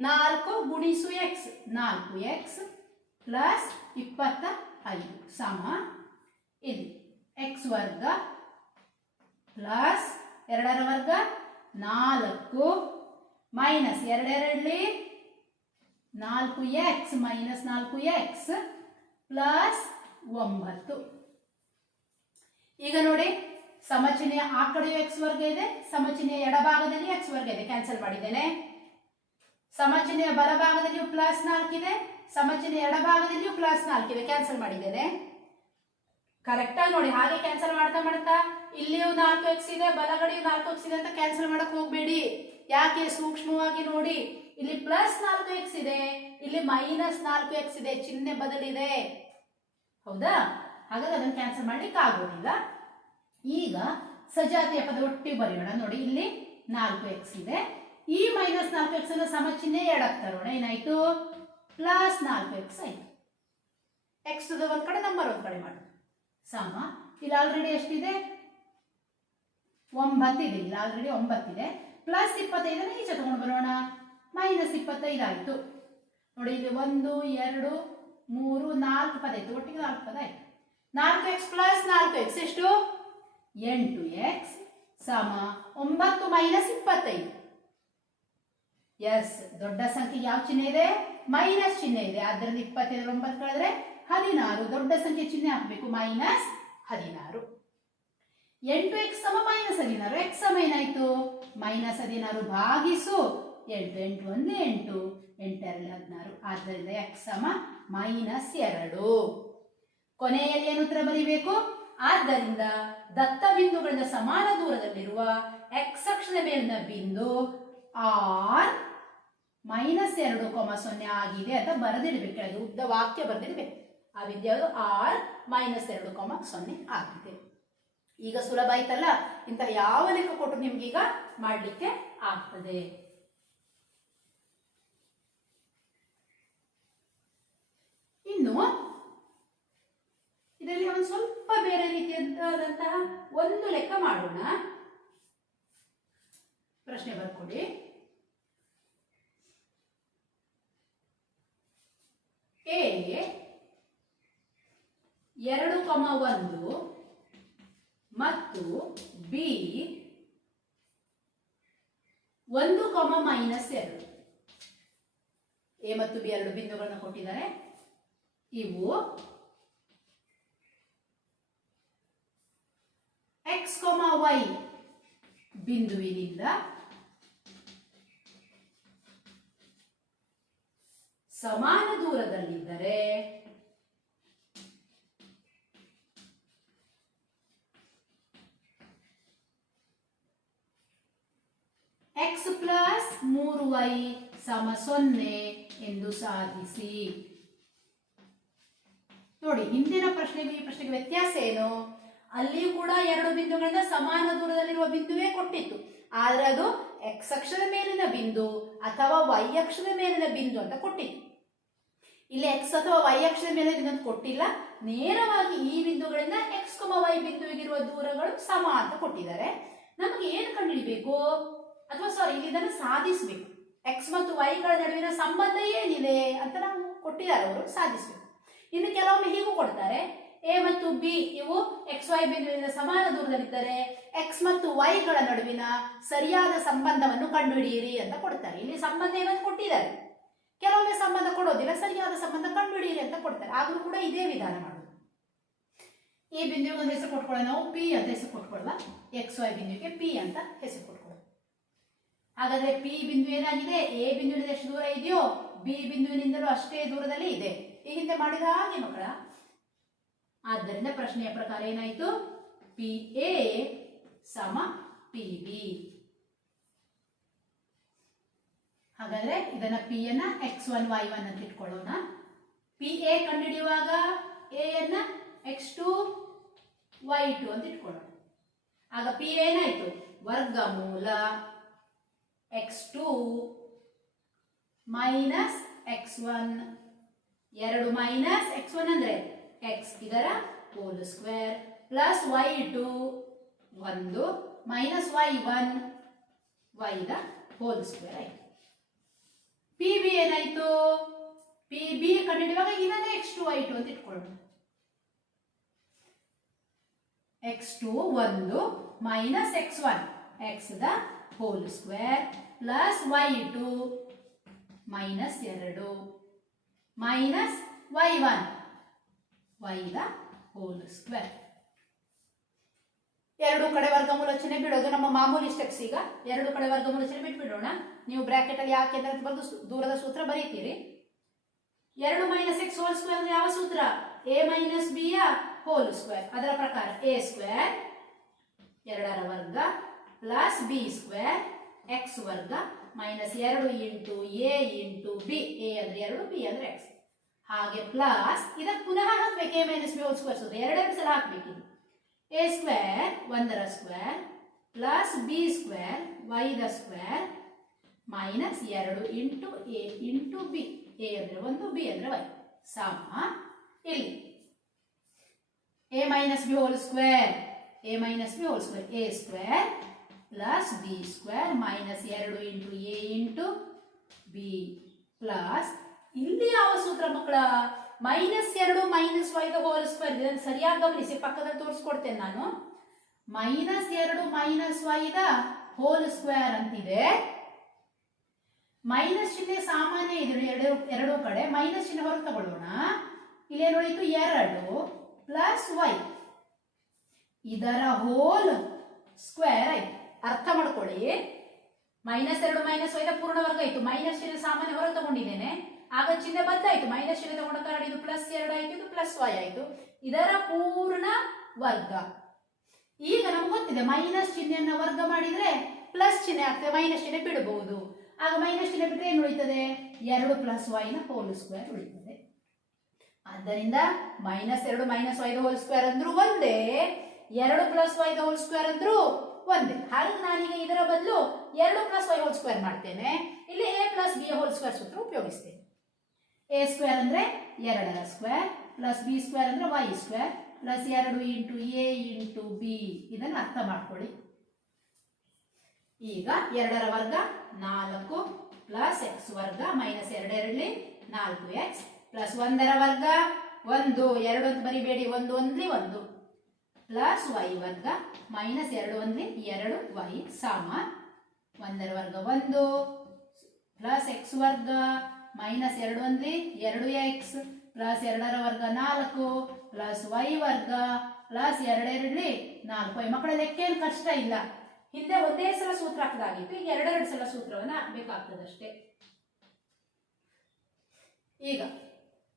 4 ಗುಣಿಸು ಎಕ್ಸ್ 4x ಪ್ಲಸ್ 25 ಸಮ. ಇಲ್ಲಿ ಎಕ್ಸ್ ವರ್ಗ ಪ್ಲಸ್ 2ರ ವರ್ಗ 4 minus 2 2 4x minus 4x plus 9. ಈಗ ನೋಡಿ ಸಮಚಿಹ್ನೆಯ ಆ ಕಡೆಯೂ ಎಕ್ಸ್ ವರ್ಗ ಇದೆ, ಸಮಚಿಹ್ನೆಯ ಎಡಭಾಗದಲ್ಲಿ ಎಕ್ಸ್ ವರ್ಗ ಇದೆ, ಕ್ಯಾನ್ಸಲ್ ಮಾಡಿದ್ದೇನೆ. ಸಮಚಿಹ್ನೆಯ ಬಲಭಾಗದಲ್ಲಿಯೂ ಪ್ಲಸ್ 4 ಇದೆ, ಸಮಚಿಹ್ನೆಯ ಎಡಭಾಗದಲ್ಲಿಯೂ ಪ್ಲಸ್ 4 ಇದೆ, ಕ್ಯಾನ್ಸಲ್ ಮಾಡಿದ್ದೇನೆ. ಕರೆಕ್ಟ್ ಆಗಿ ನೋಡಿ, ಹಾಗೆ ಕ್ಯಾನ್ಸಲ್ ಮಾಡ್ತಾ ಮಾಡ್ತಾ ಇಲ್ಲಿಯೂ 4x ಇದೆ, ಬಲಗಡೆಯೂ 4x ಇದೆ ಅಂತ ಕ್ಯಾನ್ಸಲ್ ಮಾಡಕ್ ಹೋಗ್ಬೇಡಿ. ಯಾಕೆ, ಸೂಕ್ಷ್ಮವಾಗಿ ನೋಡಿ, ಇಲ್ಲಿ ಪ್ಲಸ್ 4x ಇದೆ, ಇಲ್ಲಿ ಮೈನಸ್ 4x ಇದೆ, ಚಿಹ್ನೆ ಬದಲಿದೆ. ಹೌದಾ, ಹಾಗಾಗಿ ಅದನ್ನು ಕ್ಯಾನ್ಸಲ್ ಮಾಡ್ಲಿಕ್ಕೆ ಆಗೋದಿಲ್ಲ. ಈಗ ಸಜಾತಿಯ ಪದ ಒಟ್ಟಿಗೆ ಬರೆಯೋಣ. ನೋಡಿ ಇಲ್ಲಿ 4x ಇದೆ, ಈ ಮೈನಸ್ 4x ಅನ್ನು ಸಮಚಿಹ್ನೆ ಎಡಕ್ಕೆ ತರೋಣ. ಏನಾಯ್ತು, ಪ್ಲಸ್ 4x ಆಯ್ತು. ಎಕ್ಸ್ ಒಂದ್ ಕಡೆ ನಂಬರ್ ಒಂದ್ ಕಡೆ ಮಾಡೋಣ ಸಮ. ಇಲ್ಲಿ ಆಲ್ರೆಡಿ ಎಷ್ಟಿದೆ, 9 ಇದೆ, ಇಲ್ಲಿ ಆಲ್ರೆಡಿ 9 ಇದೆ. ಪ್ಲಸ್ 25 ಈಚೆ ತಗೊಂಡು ಬರೋಣ, ಮೈನಸ್ 25 ಆಯ್ತು. ನೋಡಿ ಇಲ್ಲಿ 1 2 3 4 ಪದ ಆಯ್ತು, ಒಟ್ಟಿಗೆ 4 ಪದ ಆಯ್ತು. 4x ಪ್ಲಸ್ 4x ಎಷ್ಟು, 8x ಸಮ 9 ಮೈನಸ್ 25. ಎಸ್, ದೊಡ್ಡ ಸಂಖ್ಯೆ ಯಾವ ಚಿಹ್ನೆ ಇದೆ, ಮೈನಸ್ ಚಿಹ್ನೆ ಇದೆ. ಆದ್ದರಿಂದ 25 9 ಕಳೆದ್ರೆ 16, ದೊಡ್ಡ ಸಂಖ್ಯೆ ಚಿಹ್ನೆ ಹಾಕಬೇಕು, ಮೈನಸ್ 16. 8x ಸಮ ಮೈನಸ್ 16, x ಸಮ ಏನಾಯ್ತು, ಮೈನಸ್ 16 ಭಾಗಿಸು 8, 8 1 8, 8 2 16. ಆದ್ದರಿಂದ x ಸಮ ಮೈನಸ್ 2. ಕೊನೆಯಲ್ಲಿ ಏನು ಉತ್ತರ ಬರೀಬೇಕು, ಆದ್ದರಿಂದ ದತ್ತ ಬಿಂದುಗಳಿಂದ ಸಮಾನ ದೂರದಲ್ಲಿರುವ x ಅಕ್ಷದ ಮೇಲಿನ ಬಿಂದು r ಮೈನಸ್ 2, 0 ಆಗಿದೆ ಅಂತ ಬರೆದಿಡಬೇಕು. ಅದು ಉದ್ದ ವಾಕ್ಯ ಬರೆದಿಡಬೇಕು. ಆ ವಿದ್ಯಾವುದು r ಮೈನಸ್ 2, 0 ಆಗಿದೆ. ಈಗ ಸುಲಭ ಆಯ್ತಲ್ಲ, ಇಂಥ ಯಾವ ಲೆಕ್ಕ ಕೊಟ್ಟು ನಿಮ್ಗೀಗ ಮಾಡ್ಲಿಕ್ಕೆ ಆಗ್ತದೆ. ಇನ್ನು ಇದರಲ್ಲಿ ಒಂದು ಸ್ವಲ್ಪ ಬೇರೆ ರೀತಿಯಾದಂತಹ ಒಂದು ಲೆಕ್ಕ ಮಾಡೋಣ. ಪ್ರಶ್ನೆ ಬರ್ಕೊಡಿ. ಎ 2,1 ಮತ್ತು ಬಿ 1, ಮೈನಸ್ 2. ಎ ಮತ್ತು ಬಿ ಎರಡು ಬಿಂದುಗಳನ್ನು ಕೊಟ್ಟಿದ್ದಾರೆ. ಇವು x, y ಬಿಂದುವಿನಿಂದ ಸಮಾನ ದೂರದಲ್ಲಿದ್ದರೆ x ಪ್ಲಸ್ 3y ಸಮ 0 ಎಂದು ಸಾಧಿಸಿ. ನೋಡಿ, ಹಿಂದಿನ ಪ್ರಶ್ನೆಗೂ ಈ ಪ್ರಶ್ನೆಗೆ ವ್ಯತ್ಯಾಸ ಏನು? ಅಲ್ಲಿಯೂ ಕೂಡ ಎರಡು ಬಿಂದುಗಳಿಂದ ಸಮಾನ ದೂರದಲ್ಲಿರುವ ಬಿಂದುವೇ ಕೊಟ್ಟಿತ್ತು, ಆದ್ರೆ ಅದು x ಅಕ್ಷದ ಮೇಲಿನ ಬಿಂದು ಅಥವಾ y ಅಕ್ಷದ ಮೇಲಿನ ಬಿಂದು ಅಂತ ಕೊಟ್ಟಿತ್ತು. ಇಲ್ಲಿ x ಅಥವಾ y ಅಕ್ಷದ ಮೇಲಿನ ಬಿಂದು ಅಂತ ಕೊಟ್ಟಿಲ್ಲ, ನೇರವಾಗಿ ಈ ಬಿಂದುಗಳಿಂದ x, y ಬಿಂದುವಿಗಿರುವ ದೂರಗಳು ಸಮ ಅಂತ ಕೊಟ್ಟಿದ್ದಾರೆ. ನಮಗೆ ಏನು ಕಂಡುಹಿಡಿಬೇಕು? ಅಥವಾ ಇಲ್ಲಿ ಇದನ್ನು ಸಾಧಿಸಬೇಕು. x ಮತ್ತು y ಗಳ ನಡುವಿನ ಸಂಬಂಧ ಏನಿದೆ ಅಂತ ನಾವು ಕೊಟ್ಟಿದ್ದಾರೆ, ಅವರು ಸಾಧಿಸಬೇಕು. ಇನ್ನು ಕೆಲವೊಮ್ಮೆ ಹೀಗೂ ಕೊಡ್ತಾರೆ, a ಮತ್ತು b ಇವು XY ಬಿಂದುವಿನಿಂದ ಸಮಾನ ದೂರದಲ್ಲಿದ್ದರೆ x ಮತ್ತು y ಗಳ ನಡುವಿನ ಸರಿಯಾದ ಸಂಬಂಧವನ್ನು ಕಂಡುಹಿಡಿಯಿರಿ ಅಂತ ಕೊಡ್ತಾರೆ. ಇಲ್ಲಿ ಸಂಬಂಧ ಏನಂತ ಕೊಟ್ಟಿದ್ದಾರೆ, ಕೆಲವೊಮ್ಮೆ ಸಂಬಂಧ ಕೊಡೋದಿಲ್ಲ, ಸರಿಯಾದ ಸಂಬಂಧ ಕಂಡುಹಿಡಿಯಿರಿ ಅಂತ ಕೊಡ್ತಾರೆ. ಆದ್ರೂ ಕೂಡ ಇದೇ ವಿಧಾನ ಮಾಡೋದು. ಈ ಬಿಂದುವಿಗೆ ಒಂದು ಹೆಸರು ಕೊಟ್ಕೊಳ್ಳೋಣ, ನಾವು p ಅಂತ ಹೆಸರು ಕೊಟ್ಕೊಳ್ಳುವ, XY ಬಿಂದುವಿಗೆ p ಅಂತ ಹೆಸರು ಕೊಟ್ಕೊಳ್ಳೋಣ. ಹಾಗಾದ್ರೆ p ಬಿಂದು ಏನಾಗಿದೆ, a ಬಿಂದುವಿನಿಂದ ಎಷ್ಟು ದೂರ ಇದೆಯೋ b ಬಿಂದುವಿನಿಂದಲೂ ಅಷ್ಟೇ ದೂರದಲ್ಲಿ ಇದೆ. ಈ ಹಿಂದೆ ಮಾಡಿದ ಹಾಗೆ ಮಕ್ಕಳ. ಆದ್ದರಿಂದ ಪ್ರಶ್ನೆಯ ಪ್ರಕಾರ ಏನಾಯಿತು, PA ಸಮ PB. ಹಾಗಾದ್ರೆ ಇದನ್ನ P ಯನ್ನ x1 y1 ಅಂತ ಇಟ್ಕೊಳ್ಳೋಣ. PA ಕಂಡುಹಿಡಿಯುವಾಗ A ಯನ್ನ x2 y2 ಅಂತ ಇಟ್ಕೊಳ್ಳೋಣ. ಆಗ P ಏನಾಯ್ತು, ವರ್ಗಮೂಲ x2 minus x1. 2 minus x1 ಅಂದ್ರೆ x ಇದರ hole square plus y2 1 minus y1 y the whole square ಆಯ್ತು. PB ಏನಾಯ್ತು, PB ಕಂಡುಹಿಡಿಯುವಾಗ ಇದನ್ನೇ x2 y2 ಅಂತ ಇಟ್ಕೊಳ್ಳೋಣ. x2 1 minus x1 x the whole square plus y2 minus 2 minus y1 y the whole square. ಎರಡು ಕಡೆ ವರ್ಗಮೂಲ ಚಿಹ್ನೆ ಬಿಡೋದು ನಮ್ಮ ಮಾಮೂಲಿ ಸ್ಟೆಪ್ಸ್. ಈಗ ಎರಡು ಕಡೆ ವರ್ಗಮೂಲ ಚಿಹ್ನೆ ಬಿಟ್ಬಿಡೋಣ. ನೀವು ಬ್ರಾಕೆಟ್ ಅಲ್ಲಿ ಯಾಕೆ ಅಂತ ಬರೆದು ದೂರದ ಸೂತ್ರ ಬರೀತೀರಿ. 2 ಮೈನಸ್ x ಹೋಲ್ ಸ್ಕ್ವೇರ್ ಅಂದ್ರೆ ಯಾವ ಸೂತ್ರ, a ಮೈನಸ್ b ಯ ಹೋಲ್ ಸ್ಕ್ವೇರ್. ಅದರ ಪ್ರಕಾರ a ಸ್ಕ್ವೇರ್ 2ರ ವರ್ಗ ಪ್ಲಸ್ b ಸ್ಕ್ವೇರ್ x ವರ್ಗ minus 2 into a into b. a ಅಂದ್ರೆ 2, b ಅಂದ್ರೆ x. ಹಾಗೆ ಪ್ಲಸ್ ಇದಕ್ಕೆ ಪುನಃ ಹಾಕ್ಬೇಕು, a minus b whole square ಸೂತ್ರ ಎರಡೆರಡು ಸಲ ಹಾಕ್ಬೇಕು. a ಸ್ಕ್ವೇರ್ 1ರ square plus b square y the square minus 2 into a into b. a ಅಂದ್ರೆ 1, b ಅಂದ್ರೆ y ಸಮ ಇಲ್ಲಿ a minus b whole square a minus b whole square a square plus b square minus 2 into a into b plus ಇಲ್ಲಿ ಯಾವ ಸೂತ್ರ ಮಕ್ಕಳ, minus 2 minus y the whole square. ಇದನ್ನು ಸರಿಯಾಗಿ ಗಮನಿಸಿ, ಪಕ್ಕದಲ್ಲಿ ತೋರಿಸ್ಕೊಡ್ತೇನೆ ನಾನು. Minus 2 minus y the whole square ಅಂತಿದೆ. ಮೈನಸ್ ಚಿಹ್ನೆ ಸಾಮಾನ್ಯ ಇದೆ ಎರಡು ಕಡೆ, ಮೈನಸ್ ಚಿಹ್ನೆ ಹೊರಗೆ ತಗೊಳ್ಳೋಣ. ಇಲ್ಲೇ ನೋಡಿತು 2 ಪ್ಲಸ್ y ಇದರ ಹೋಲ್ ಸ್ಕ್ವೇರ್ ಆಯ್ತು. ಅರ್ಥ ಮಾಡ್ಕೊಳ್ಳಿ, ಮೈನಸ್ 2 ಮೈನಸ್ y ದ ಪೂರ್ಣ ವರ್ಗ ಆಯ್ತು. ಮೈನಸ್ ಚಿಹ್ನೆ ಸಾಮಾನ್ಯ ಹೊರಗೆ ತಗೊಂಡಿದ್ದೇನೆ, ಆಗ ಚಿಹ್ನೆ ಬದಲಾಯಿತು. ಮೈನಸ್ ಚಿಹ್ನೆ ತಗೊಂಡ ಕಾರಣ ಇದು ಪ್ಲಸ್ 2 ಆಯ್ತು, ಇದು ಪ್ಲಸ್ y ಆಯ್ತು. ಇದರ ಪೂರ್ಣ ವರ್ಗ. ಈಗ ನಮ್ಗೆ ಗೊತ್ತಿದೆ, ಮೈನಸ್ ಚಿಹ್ನೆಯನ್ನ ವರ್ಗ ಮಾಡಿದ್ರೆ ಪ್ಲಸ್ ಚಿಹ್ನೆ ಆಗ್ತದೆ, ಮೈನಸ್ ಚಿಹ್ನೆ ಬಿಡಬಹುದು. ಆಗ ಮೈನಸ್ ಚಿಹ್ನೆ ಬಿಟ್ಟರೆ ಏನು ಉಳಿತದೆ, 2 ಪ್ಲಸ್ y ನ ಹೋಲ್ ಸ್ಕ್ವೇರ್ ಉಳಿತದೆ. ಆದ್ದರಿಂದ minus 2 minus y the whole square ಅಂದ್ರೂ ಒಂದೇ, 2 plus y the whole square ಅಂದ್ರೂ ಒಂದೇ. ಹಾಗೆ ನಾನೀಗ ಇದರ ಬದಲು 2 ಪ್ಲಸ್ y ಹೋಲ್ ಸ್ಕ್ವೇರ್ ಮಾಡ್ತೇನೆ. ಇಲ್ಲಿ a plus b whole square ಸೂತ್ರ ಉಪಯೋಗಿಸ್ತೇನೆ. a ಸ್ಕ್ವೇರ್ ಅಂದ್ರೆ 2ರ ಸ್ಕ್ವೇರ್ ಪ್ಲಸ್ b ಸ್ಕ್ವೇರ್ ಅಂದ್ರೆ y square plus 2 into a into b. ಇದನ್ನು ಅರ್ಥ ಮಾಡ್ಕೊಳ್ಳಿ. ಈಗ 2ರ ವರ್ಗ 4 ಪ್ಲಸ್ x ವರ್ಗ ಮೈನಸ್ 2 2 4x ಪ್ಲಸ್ 1ರ ವರ್ಗ 1 2 ಅಂತ ಬರಿಬೇಡಿ, 1 1 1 ಪ್ಲಸ್ y ವರ್ಗ ಮೈನಸ್ 2 1 2y ಸಮ 1ರ ವರ್ಗ 1 ಪ್ಲಸ್ x ವರ್ಗ ಮೈನಸ್ 2 1 2x ಪ್ಲಸ್ 2ರ ವರ್ಗ 4 ಪ್ಲಸ್ y ವರ್ಗ ಪ್ಲಸ್ 2 2 4y. ಮಕ್ಕಳ ಲೆಕ್ಕ ಏನು ಕಷ್ಟ ಇಲ್ಲ, ಹಿಂದೆ ಒಂದೇ ಸಲ ಸೂತ್ರ ಹಾಕದಾಗಿತ್ತು, ಈಗ 2 ಸಲ ಸೂತ್ರವನ್ನು ಹಾಕಬೇಕಾಗ್ತದಷ್ಟೇ. ಈಗ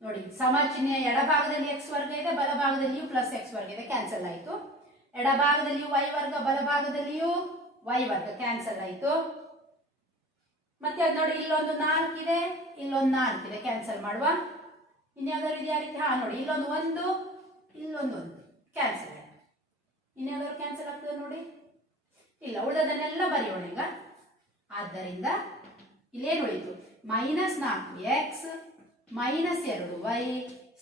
ನೋಡಿ, ಸಮ ಚಿಹ್ನೆಯ ಎಡಭಾಗದಲ್ಲಿ x ವರ್ಗ ಇದೆ, ಬಲಭಾಗದಲ್ಲಿಯೂ ಪ್ಲಸ್ x ವರ್ಗ ಇದೆ, ಕ್ಯಾನ್ಸಲ್ ಆಯಿತು. ಎಡಭಾಗದಲ್ಲಿಯೂ y ವರ್ಗ, ಬಲಭಾಗದಲ್ಲಿಯೂ y ವರ್ಗ ಕ್ಯಾನ್ಸಲ್ ಆಯಿತು. ಮತ್ತೆ ಅದು ನೋಡಿ ಇಲ್ಲೊಂದು 4 ಇದೆ, ಇಲ್ಲೊಂದು 4 ಇದೆ, ಕ್ಯಾನ್ಸಲ್ ಮಾಡುವ. ಇನ್ಯಾವ್ದಾದ್ರು ಇದೆಯಾ ರೀತಿ? ಹಾ ನೋಡಿ, ಇಲ್ಲೊಂದು 1, ಇಲ್ಲೊಂದು 1, ಕ್ಯಾನ್ಸಲ್. ಇನ್ಯಾವ್ದಾದ್ರು ಕ್ಯಾನ್ಸಲ್ ಆಗ್ತದೆ ನೋಡಿ? ಇಲ್ಲ, ಉಳಿದದನ್ನೆಲ್ಲ ಬರೆಯೋಣ ಈಗ. ಆದ್ದರಿಂದ ಇಲ್ಲೇನು ಉಳಿತು? -4x -2y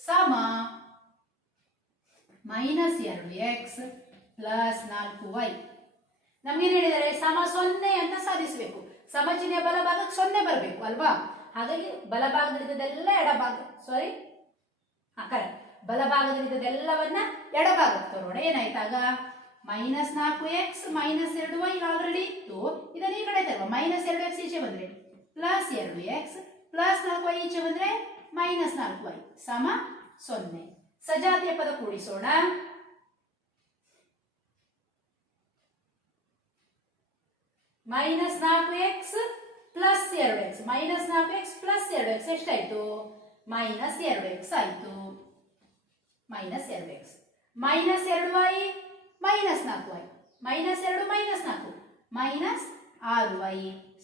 ಸಮ -2x + 4y. ನಮ್ಗೇನು ಹೇಳಿದರೆ ಸಮ 0 ಅಂತ ಸಾಧಿಸಬೇಕು. ಸಮಚಿಹ್ನೆ ಬಲಭಾಗಕ್ಕೆ 0 ಬರಬೇಕು ಅಲ್ವಾ? ಹಾಗಾಗಿ ಬಲಭಾಗದಲ್ಲಿದ್ದದೆಲ್ಲ ಎಡಭಾಗ, ಸಾರಿ ಕರೆಕ್ಟ್, ಬಲಭಾಗದಲ್ಲಿದ್ದದೆಲ್ಲವನ್ನ ಎಡಭಾಗಕ್ಕೆ ತರೋಣ. ಏನಾಯ್ತಾಗ? -4x -2y ಆಲ್ರೆಡಿ ಇತ್ತು, ಇದನ್ನ ಈ ಕಡೆ ತರುವ. -2x ಈಚೆ ಬಂದ್ರೆ +2x + 4y ಈಚೆ ಬಂದ್ರೆ -4y ಸಮ 0. ಸಜಾತಿಯ ಪದ ಕೂಡಿಸೋಣ. -4x + 2x, -4x + 2x ಎಷ್ಟಾಯ್ತು? -2x ಆಯ್ತು. -2x -2y -4y, -2 -4 -6y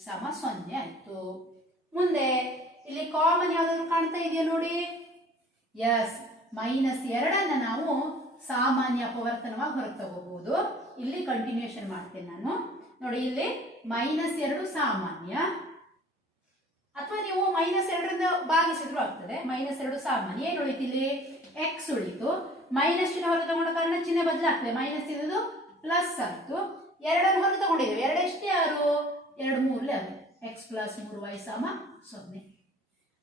ಸಮ 0 ಆಯ್ತು. ಮುಂದೆ ಇಲ್ಲಿ ಕಾಮನ್ ಯಾವ್ದಾದ್ರು ಕಾಣ್ತಾ ಇದೆಯಾ ನೋಡಿ? ಎಸ್, -2 ನಾವು ಸಾಮಾನ್ಯ ಅಪವರ್ತನವಾಗಿ ಹೊರಗೆ ತಗೋಬಹುದು. ಇಲ್ಲಿ ಕಂಟಿನ್ಯೂಷನ್ ಮಾಡ್ತೇನೆ ನಾನು. ನೋಡಿ, ಇಲ್ಲಿ -2 ಸಾಮಾನ್ಯ, ಅಥವಾ ನೀವು -2ರಿಂದ ಭಾಗಿಸಿದ್ರು ಆಗ್ತದೆ. -2 ಸಾಮಾನ್ಯ. ಏನು ಉಳಿತು ಇಲ್ಲಿ? x ಉಳಿತು. ಮೈನಸ್ ಚಿಹ್ನೆ ಹೊರಗೆ ತಗೊಂಡ ಕಾರಣ ಚಿಹ್ನೆ ಬದಲಾಗ್ತದೆ. ಮೈನಸ್ ಇರೋದು ಪ್ಲಸ್ ಆಯ್ತು. 2 ಹೊರಗೆ ತಗೊಂಡಿದ್ದೇವೆ. 2 ಎಷ್ಟೇ? 6, 2 3 x + 3y ಸಮ 0.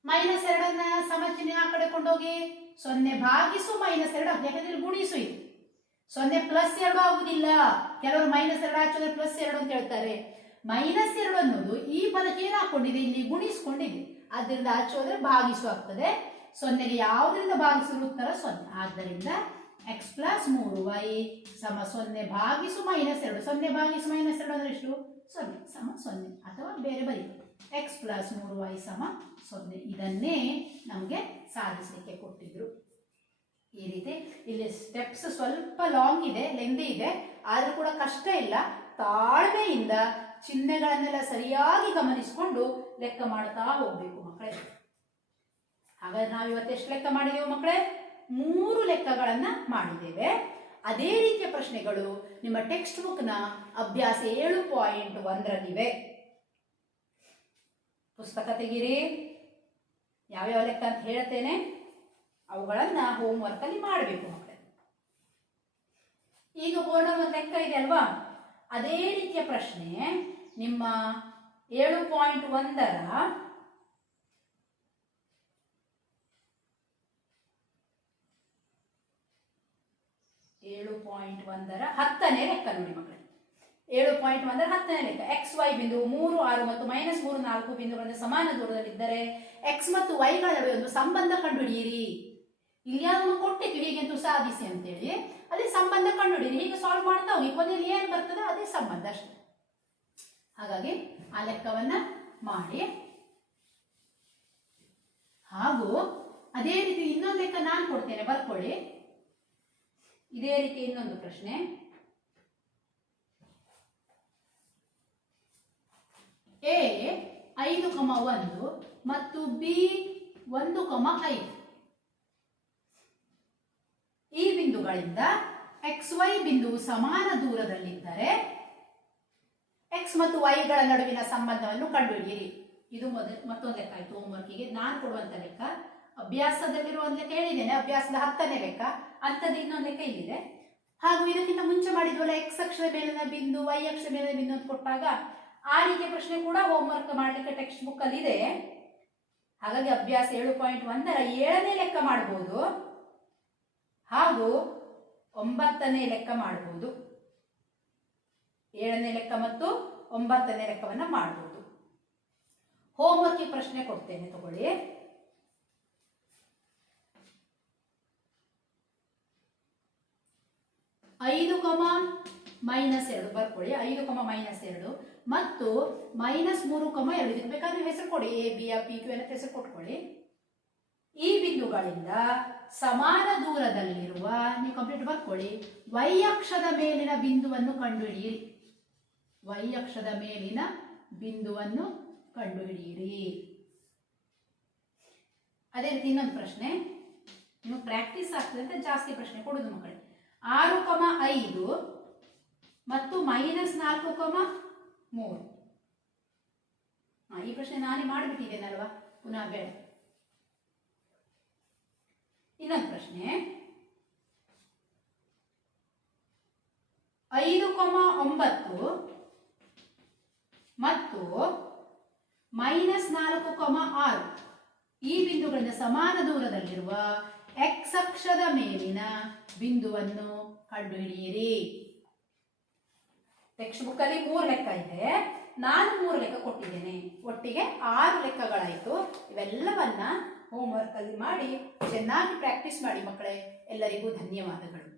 -2 ಸಮ ಚಿಹ್ನೆ ಆ ಕಡೆ ಕೊಂಡೋಗಿ 0 ಭಾಗಿಸು -2 ಆಗುತ್ತೆ. ಯಾಕಂದ್ರೆ ಗುಣಿಸು ಇದು. 0 +2 ಆಗುದಿಲ್ಲ. ಕೆಲವರು -2 ಹಾಕಿದ್ರೆ +2 ಅಂತ ಹೇಳ್ತಾರೆ. -2 ಅನ್ನೋದು ಈ ಪದಕ್ಕೆ ಏನು ಹಾಕೊಂಡಿದೆ? ಇಲ್ಲಿ ಗುಣಿಸ್ಕೊಂಡಿದೆ. ಆದ್ದರಿಂದ ಆಚೆ ಹೋದ್ರೆ ಭಾಗಿಸು ಆಗ್ತದೆ. 0ಗೆ ಯಾವುದರಿಂದ ಭಾಗಿಸಿದ್ರು ಉತ್ತರ 0. ಆದ್ದರಿಂದ x + 3y ಸಮ 0 ಭಾಗಿಸು -2. 0 ಭಾಗಿಸು -2 ಅಂದ್ರೆ ಎಷ್ಟು? 0 ಸಮ 0. ಅಥವಾ ಬೇರೆ ಬರೀತಾರೆ, x + 3y ಸಮ 0. ಇದನ್ನೇ ನಮಗೆ ಸಾಧಿಸಲಿಕ್ಕೆ ಕೊಟ್ಟಿದ್ರು. ಈ ರೀತಿ ಇಲ್ಲಿ ಸ್ಟೆಪ್ಸ್ ಸ್ವಲ್ಪ ಲಾಂಗ್ ಇದೆ, ಲೆಂದಿ ಇದೆ, ಆದ್ರೂ ಕೂಡ ಕಷ್ಟ ಇಲ್ಲ. ತಾಳ್ಮೆಯಿಂದ ಚಿಹ್ನೆಗಳನ್ನೆಲ್ಲ ಸರಿಯಾಗಿ ಗಮನಿಸಿಕೊಂಡು ಲೆಕ್ಕ ಮಾಡ್ತಾ ಹೋಗ್ಬೇಕು ಮಕ್ಕಳೇ. ಹಾಗಾದ್ರೆ ನಾವು ಇವತ್ತು ಎಷ್ಟು ಲೆಕ್ಕ ಮಾಡಿದೆವು ಮಕ್ಕಳೇ? 3 ಲೆಕ್ಕಗಳನ್ನ ಮಾಡಿದ್ದೇವೆ. ಅದೇ ರೀತಿಯ ಪ್ರಶ್ನೆಗಳು ನಿಮ್ಮ ಟೆಕ್ಸ್ಟ್ ಬುಕ್ ನ ಅಭ್ಯಾಸ 7.1ರಲ್ಲಿವೆ. ಪುಸ್ತಕ ತೆಗೀರಿ. ಯಾವ್ಯಾವ ಲೆಕ್ಕ ಅಂತ ಹೇಳ್ತೇನೆ, ಅವುಗಳನ್ನ ಹೋಮ್ ವರ್ಕ್ ಅಲ್ಲಿ ಮಾಡಬೇಕು ಮಕ್ಕಳೇ. ಈಗ ಬೋರ್ಡ್ ಒಂದು ಲೆಕ್ಕ ಇದೆ ಅಲ್ವಾ? ಅದೇ ರೀತಿಯ ಪ್ರಶ್ನೆ ನಿಮ್ಮ 7.1ರ 10ನೇ ಲೆಕ್ಕ ನೋಡಿ ಮಕ್ಕಳೇ. 7.1ರ 10ನೇ ಲೆಕ್ಕ. XY ಬಿಂದು 3, 6 ಮತ್ತು -3, 4 ಬಿಂದುಗಳಿಂದ ಸಮಾನ ದೂರದಲ್ಲಿದ್ದರೆ x ಮತ್ತು y ಗಳ ನಡುವೆ ಒಂದು ಸಂಬಂಧ ಕಂಡುಹಿಡಿಯಿರಿ. ಇಲ್ಲಿ ಯಾವ್ದು ಕೊಟ್ಟಿತ್ತು ಹೀಗೆಂತೂ ಸಾಧಿಸಿ ಅಂತೇಳಿ, ಅದೇ ಸಂಬಂಧ ಕಂಡುಹಿಡಿಯಿರಿ. ಹೀಗೆ ಸಾಲ್ವ್ ಮಾಡ್ತಾ ಹೋಗಿ, ಕೊನೆಯಲ್ಲಿ ಏನು ಬರ್ತದೆ ಅದೇ ಸಂಬಂಧ ಅಷ್ಟೇ. ಹಾಗಾಗಿ ಆ ಲೆಕ್ಕವನ್ನ ಮಾಡಿ. ಹಾಗೂ ಅದೇ ರೀತಿ ಇನ್ನೊಂದು ಲೆಕ್ಕ ನಾನು ಕೊಡ್ತೇನೆ, ಬರ್ಕೊಳ್ಳಿ. ಇದೇ ರೀತಿ ಇನ್ನೊಂದು ಪ್ರಶ್ನೆ. A 5,1 ಮತ್ತು B 1,5 ಈ ಬಿಂದುಗಳಿಂದ XY ಬಿಂದುವು ಸಮಾನ ದೂರದಲ್ಲಿದ್ದರೆ x ಮತ್ತು y ಗಳ ನಡುವಿನ ಸಂಬಂಧವನ್ನು ಕಂಡುಹಿಡಿಯಿರಿ. ಇದು ಮತ್ತೊಂದು ಲೆಕ್ಕ ಆಯ್ತು ಹೋಮ್ವರ್ಕಿಗೆ ನಾನು ಕೊಡುವಂತ ಲೆಕ್ಕ. ಅಭ್ಯಾಸದಲ್ಲಿರುವ ಒಂದು ಲೆಕ್ಕ ಹೇಳಿದ್ದೇನೆ, ಅಭ್ಯಾಸದ 10ನೇ ಲೆಕ್ಕ. ಅಂಥದ್ದು ಇನ್ನೊಂದು ಲೆಕ್ಕ ಇಲ್ಲಿದೆ. ಹಾಗೂ ಇದಕ್ಕಿಂತ ಮುಂಚೆ ಮಾಡಿದ್ವಲ್ಲ, x ಅಕ್ಷದ ಮೇಲಿನ ಬಿಂದು y ಅಕ್ಷದ ಮೇಲಿನ ಬಿಂದು ಅಂತ ಕೊಟ್ಟಾಗ ಆ ರೀತಿಯ ಪ್ರಶ್ನೆ ಕೂಡ ಹೋಮ್ವರ್ಕ್ ಮಾಡಲಿಕ್ಕೆ ಟೆಕ್ಸ್ಟ್ ಬುಕ್ ಅಲ್ಲಿ ಇದೆ. ಹಾಗಾಗಿ ಅಭ್ಯಾಸ 7.1ರ 7ನೇ ಲೆಕ್ಕ ಮಾಡಬಹುದು ಹಾಗೂ 9ನೇ ಲೆಕ್ಕ ಮಾಡಬಹುದು. 7ನೇ ಲೆಕ್ಕ ಮತ್ತು 9ನೇ ಲೆಕ್ಕವನ್ನ ಮಾಡಬಹುದು. ಹೋಮ್ವರ್ಕ್ ಪ್ರಶ್ನೆ ಕೊಡ್ತೇನೆ, ತಗೊಳ್ಳಿ. -2 ಬರ್ಕೊಳ್ಳಿ. 5,-2 ಮತ್ತು -3,2 ಇದಕ್ಕೆ ಬೇಕಾದ್ರೆ ಹೆಸರು ಕೊಡಿ. ಎ ಬಿ ಪಿ ಕ್ಯೂ ಅಂತ ಹೆಸರು ಕೊಟ್ಕೊಳ್ಳಿ. ಈ ಬಿಂದುಗಳಿಂದ ಸಮಾನ ದೂರದಲ್ಲಿರುವ, ನೀವು ಕಂಪ್ಲೀಟ್ ಬರ್ಕೊಳ್ಳಿ, y ಅಕ್ಷದ ಮೇಲಿನ ಬಿಂದುವನ್ನು ಕಂಡುಹಿಡಿಯಿರಿ. y ಅಕ್ಷದ ಮೇಲಿನ ಬಿಂದುವನ್ನು ಕಂಡುಹಿಡಿಯಿರಿ. ಅದೇ ರೀತಿ ಇನ್ನೊಂದು ಪ್ರಶ್ನೆ, ನಿಮಗೆ ಪ್ರಾಕ್ಟೀಸ್ ಆಗ್ತದೆ ಅಂತ ಜಾಸ್ತಿ ಪ್ರಶ್ನೆ ಕೊಡುದು ಮಕ್ಕಳೇ. 6,5 ಮತ್ತು -4,3. ಈ ಪ್ರಶ್ನೆ ನಾನೇ ಮಾಡಿಬಿಟ್ಟಿದ್ದೇನಲ್ವಾ, ಪುನಃ ಬೇಡ. ಇನ್ನೊಂದು ಪ್ರಶ್ನೆ, 5,9 ಮತ್ತು -4,6 ಈ ಬಿಂದುಗಳಿಂದ ಸಮಾನ ದೂರದಲ್ಲಿರುವ x ಅಕ್ಷದ ಮೇಲಿನ ಬಿಂದುವನ್ನು ಕಂಡುಹಿಡಿಯಿರಿ. ಟೆಕ್ಸ್ಟ್ ಬುಕ್ ಅಲ್ಲಿ 3 ಲೆಕ್ಕ ಇದೆ, ನಾನು 3 ಲೆಕ್ಕ ಕೊಟ್ಟಿದ್ದೇನೆ. ಒಟ್ಟಿಗೆ 6 ಲೆಕ್ಕಗಳಾಯಿತು. ಇವೆಲ್ಲವನ್ನ ಹೋಮ್ ವರ್ಕ್ ಅಲ್ಲಿ ಮಾಡಿ ಚೆನ್ನಾಗಿ ಪ್ರಾಕ್ಟೀಸ್ ಮಾಡಿ ಮಕ್ಕಳೇ. ಎಲ್ಲರಿಗೂ ಧನ್ಯವಾದಗಳು.